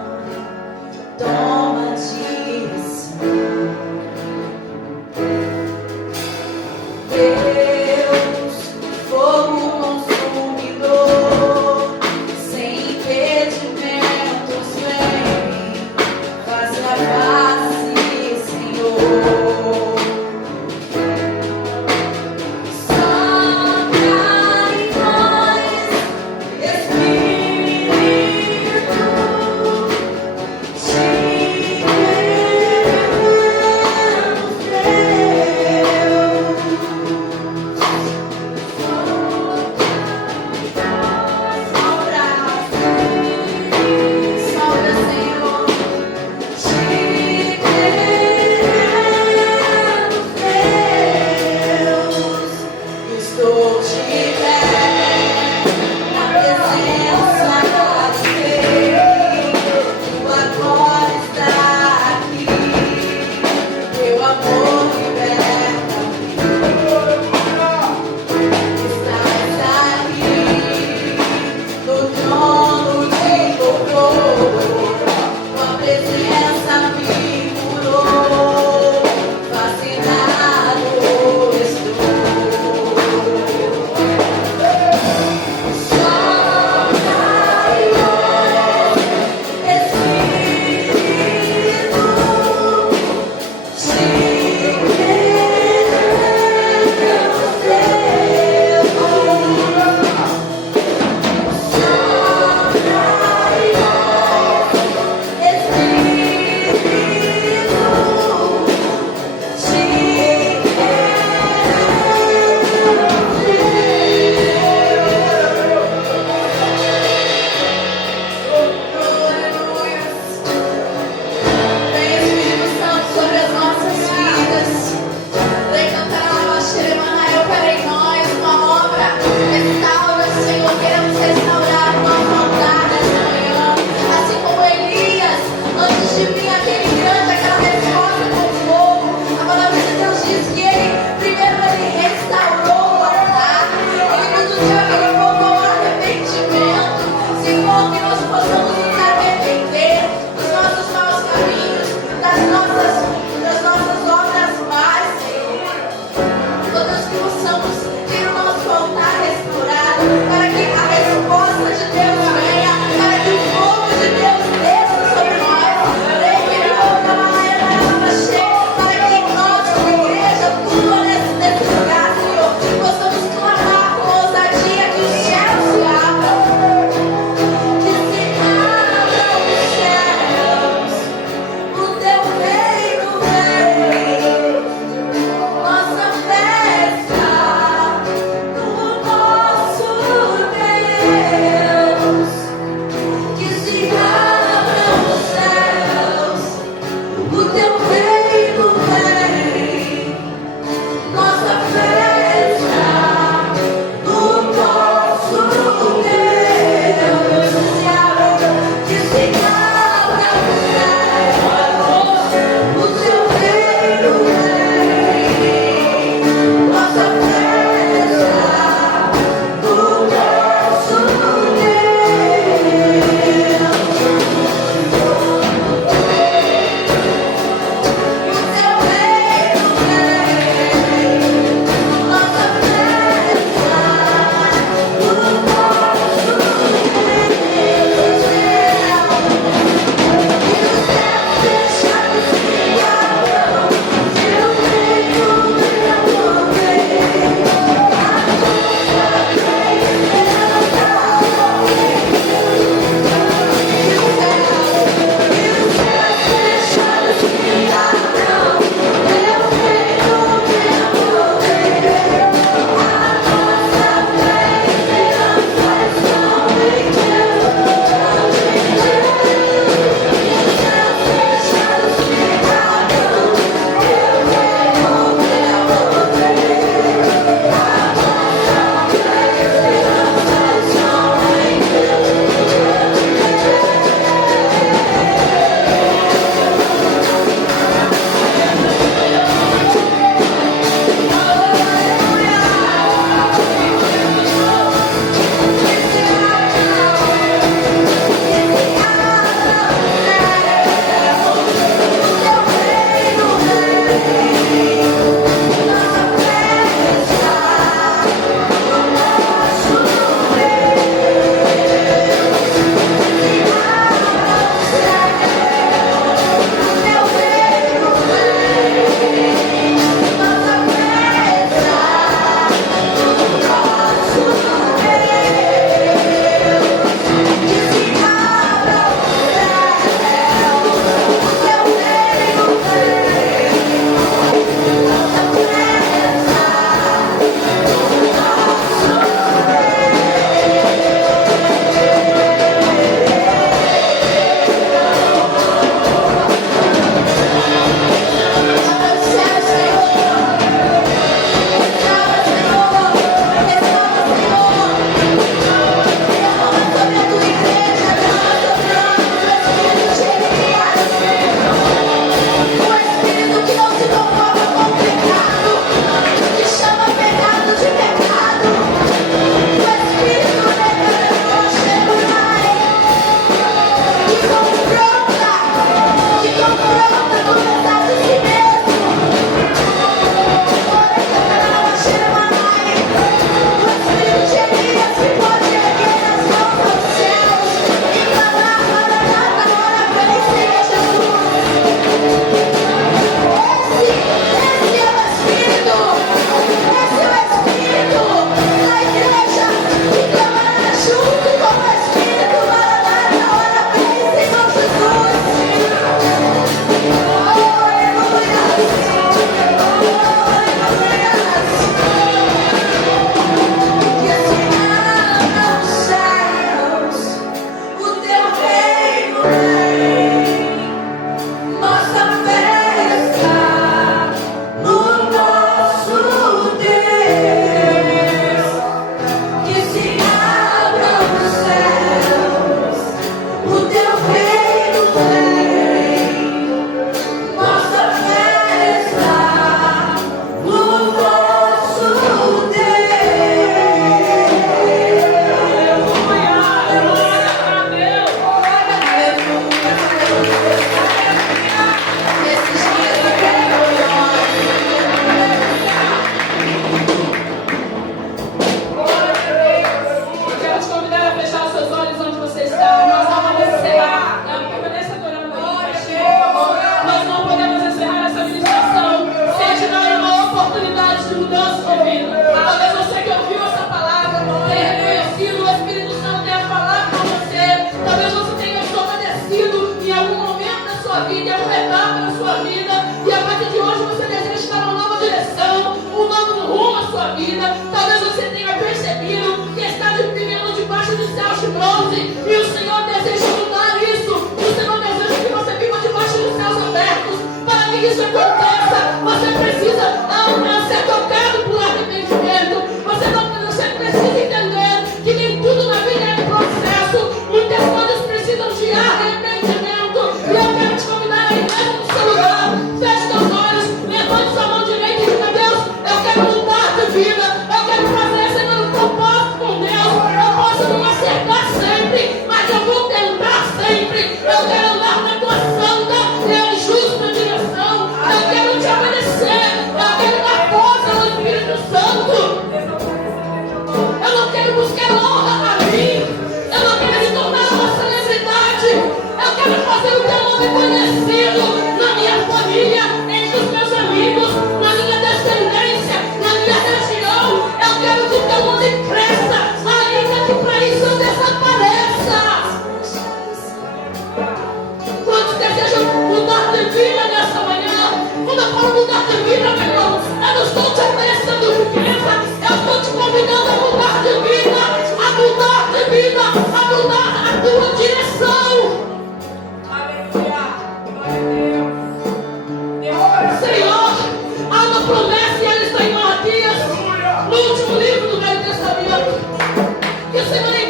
Toma direção, Deus.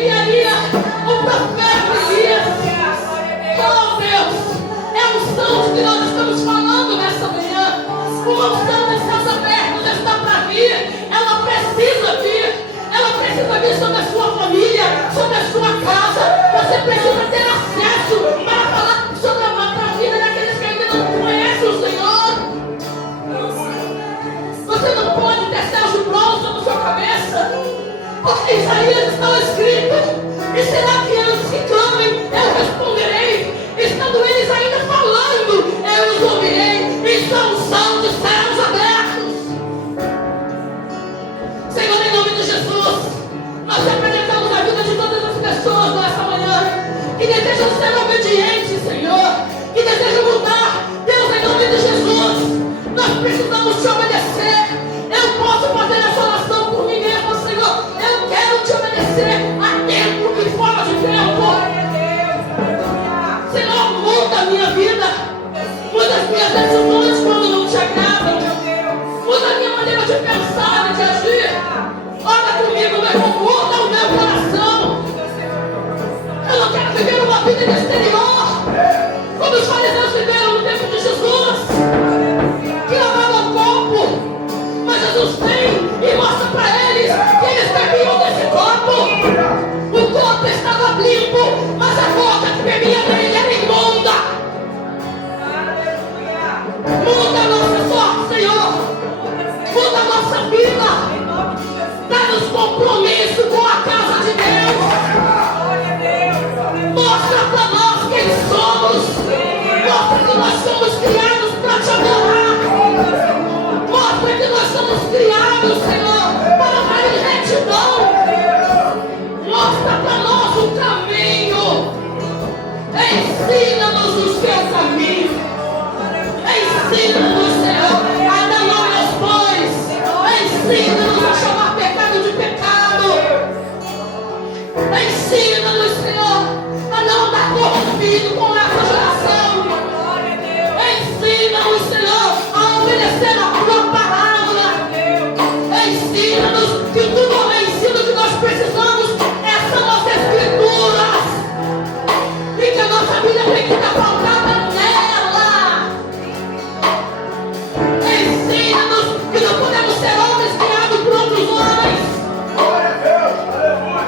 enviaria o profeta Elias. Oh Deus, é a unção de que nós estamos falando nessa manhã. Uma unção de céus abertos está para vir. Ela precisa vir. Ela precisa vir sobre a sua família, sobre a sua casa. Você precisa ter acesso para falar sobre a vida daqueles que ainda não conhecem o Senhor. Você não pode ter céus de bronze sobre a sua cabeça, porque Isaías está escrito. E será que eles que clamem, eu responderei? Estando eles ainda falando, eu os ouvirei. Isso é unção de céus abertos. Senhor, em nome de Jesus, nós apresentamos a vida de todas as pessoas nessa manhã que desejam ser obedientes, Senhor, que desejam mudar. Deus, em nome de Jesus, nós precisamos te obedecer. Eu posso fazer essa oração por mim mesmo, Senhor. Eu quero te obedecer a tempo e fora de tempo. Senhor, muda a minha vida, muda as minhas decisões quando não te agradam, muda a minha maneira de pensar e de agir. Ora comigo, meu irmão, muda o meu coração. Eu não quero viver uma vida de exterior, como os fariseus viveram no tempo de Jesus, que lavavam o corpo, mas Jesus vem e mostra para eles que eles bebiam desse copo. O copo estava limpo, mas a boca que bebia dele era imunda. Muda a nossa sorte, Senhor. Muda a nossa vida. Dá-nos compromisso com a casa de Deus. Mostra para nós quem somos. Mostra que nós somos criados para te adorar. Mostra que nós somos criados, Senhor, para amar em retidão. Mostra para nós o caminho. Ensina-nos os teus caminhos. Ensina-nos, Senhor, a dar nome aos bois. Ensina-nos a chamar pecado de pecado. Ensina-nos, Senhor, a não andar corrompido com essa geração. Ensina-nos, Senhor, a obedecer a tua palavra. Ensina-nos que tudo é ensino que nós precisamos. Essa nossa escritura. E que a nossa vida tem que estar pautada nela. Ensina-nos que não podemos ser homens criados por outros homens. Glória a Deus, aleluia.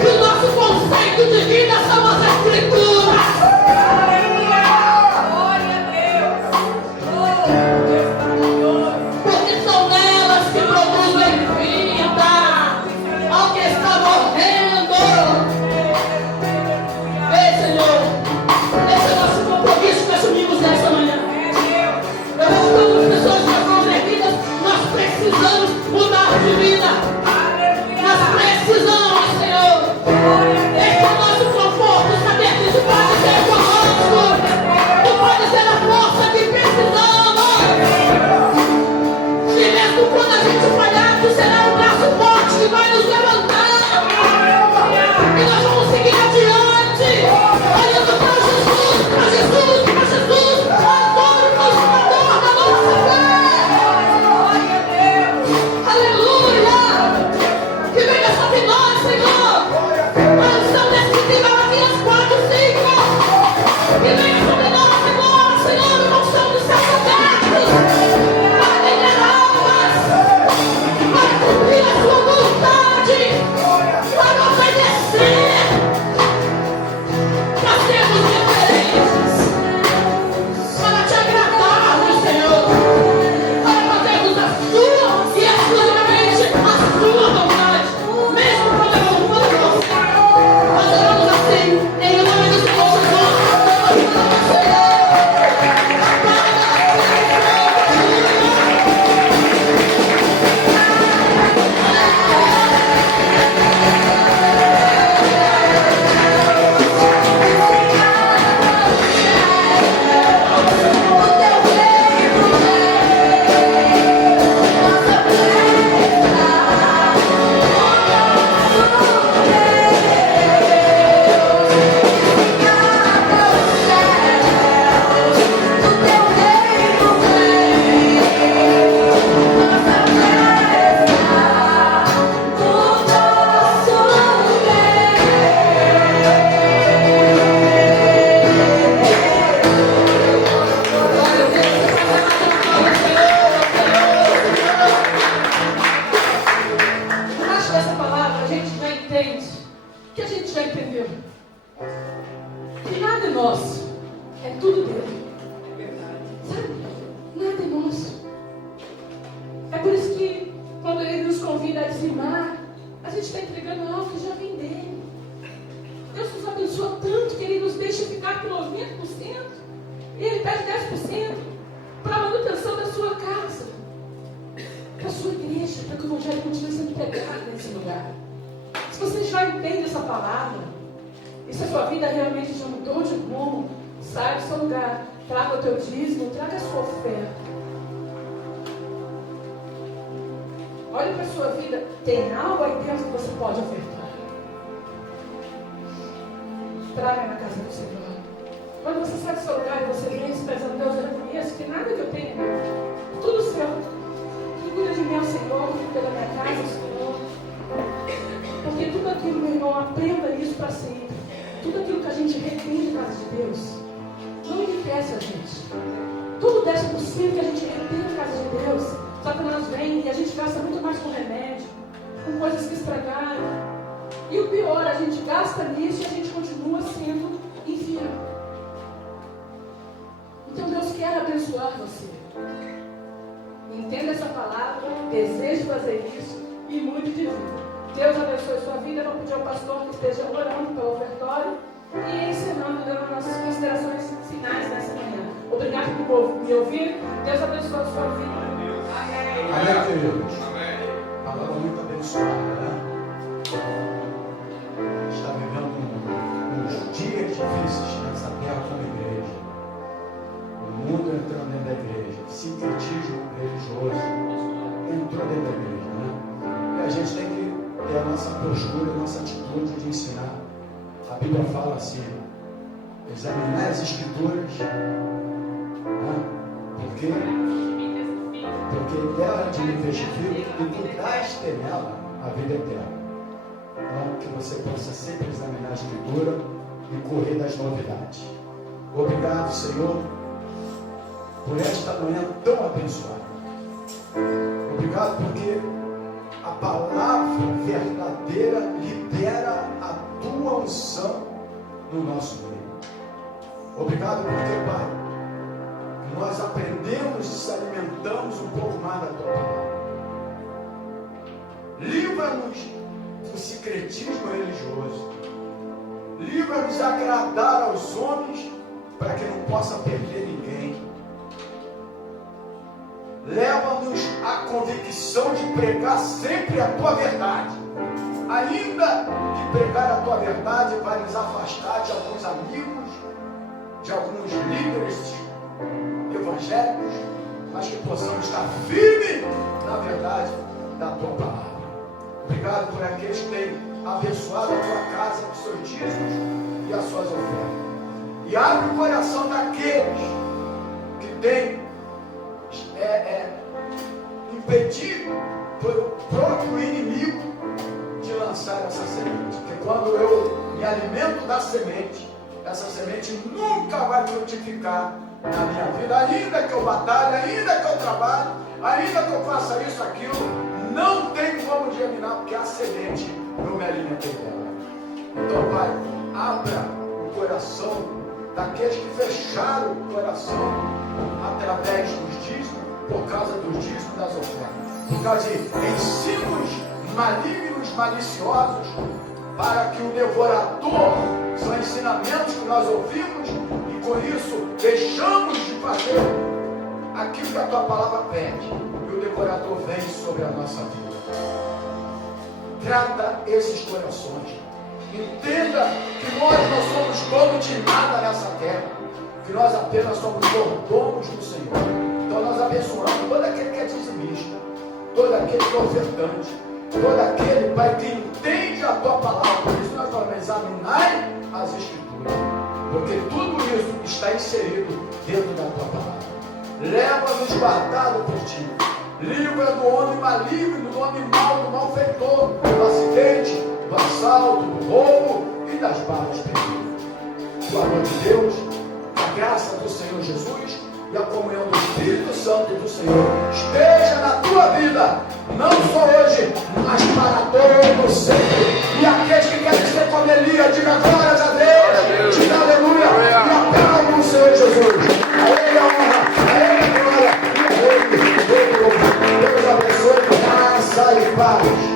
Que o nosso conceito de vida são as escrituras. que a gente já entendeu que nada é nosso, é tudo dele. É verdade. Sabe? Nada é nosso. É por isso que quando ele nos convida a dizimar, a gente está entregando algo que já vem dele. Deus nos abençoa tanto que ele nos deixa ficar com 90%. E ele pede 10% para a manutenção da sua casa, para a sua igreja, para que o evangelho continue sendo pregado nesse lugar. Se você já entende essa palavra, e se a sua vida realmente já mudou de rumo, sai do seu lugar, traga o teu dízimo, traga a sua oferta. Olha para a sua vida, tem algo aí dentro que você pode ofertar. Traga na casa do Senhor. Quando você sai do seu lugar e você vem desprezando Deus, eu reconheço que nada que eu tenho é meu. Tudo seu. Quem cuida de mim é o Senhor, quem cuida da minha casa é o Senhor. Porque tudo aquilo, meu irmão, aprenda isso para sempre. Tudo aquilo que a gente retém na casa de Deus não enriquece a gente. Tudo 10% que a gente retém na casa de Deus, só que nós vem e a gente gasta muito mais com remédio, com coisas que estragaram. E o pior, a gente gasta nisso e a gente continua sendo infiel. Então Deus quer abençoar você. Entenda essa palavra, deseje fazer isso e mude de vida. Deus abençoe a sua vida. Eu vou pedir ao pastor que esteja orando pelo ofertório e encerrando, dando nossas considerações finais nessa manhã. Obrigado por me ouvir. Deus abençoe a sua vida. Amém, queridos. Palavra muito abençoada, né? Está vivendo uns dias difíceis nessa terra como igreja. O mundo entrando dentro da igreja. O sincretismo religioso entrou dentro da igreja, né? E a gente tem que ter a nossa postura, a nossa atitude de ensinar. A Bíblia fala assim: examinar as escrituras, né? Porque dela te testifico e tu daste nela a vida eterna. Então, que você possa sempre examinar a escritura e correr das novidades. Obrigado, Senhor, por esta manhã tão abençoada. Obrigado porque a palavra verdadeira libera a tua unção no nosso meio. Obrigado porque, Pai, nós aprendemos e se alimentamos um pouco mais da tua palavra. Livra-nos do secretismo religioso. Livra-nos a agradar aos homens para que não possa perder ninguém. Leva-nos à convicção de pregar sempre a tua verdade. Ainda que pregar a tua verdade vai nos afastar de alguns amigos, de alguns líderes evangélicos, mas que possamos estar firmes na verdade da tua palavra. Obrigado por aqueles que têm abençoado a tua casa, os seus dízimos e as suas ofertas. E abre o coração daqueles que têm impedido pelo próprio inimigo de lançar essa semente. Porque quando eu me alimento da semente, essa semente nunca vai frutificar na minha vida, ainda que eu batalhe, ainda que eu trabalhe, ainda que eu faça isso, aquilo, não tem como germinar, porque a semente eu me alimentei dela. Então, Pai, abra o coração daqueles que fecharam o coração através dos dízimos, por causa dos dízimos das ofertas, por causa de ensinos malignos, maliciosos, para que o devorador, são ensinamentos que nós ouvimos e com isso deixamos de fazer aquilo que a tua palavra pede, e o devorador vem sobre a nossa vida. Trata esses corações. Entenda que nós não somos donos de nada nessa terra, que nós apenas somos mordomos do Senhor. Então nós abençoamos todo aquele que é dizimista, todo aquele que é ofertante, todo aquele, Pai, que entende a tua palavra. Por isso nós vamos examinar as escrituras, porque tudo isso está inserido dentro da tua palavra. Leva-nos guardado por ti. Livra do homem maligno, do homem mau, do malfeitor, do acidente, do assalto, do roubo e das balas perdidas. O amor de Deus, a graça do Senhor Jesus e a comunhão do Espírito Santo do Senhor esteja na tua vida, não só hoje, mas para todo sempre. E aqueles que querem ser nome de Jesus. A Ele a honra, a Ele a glória, a Ele, Deus abençoe, graça e paz.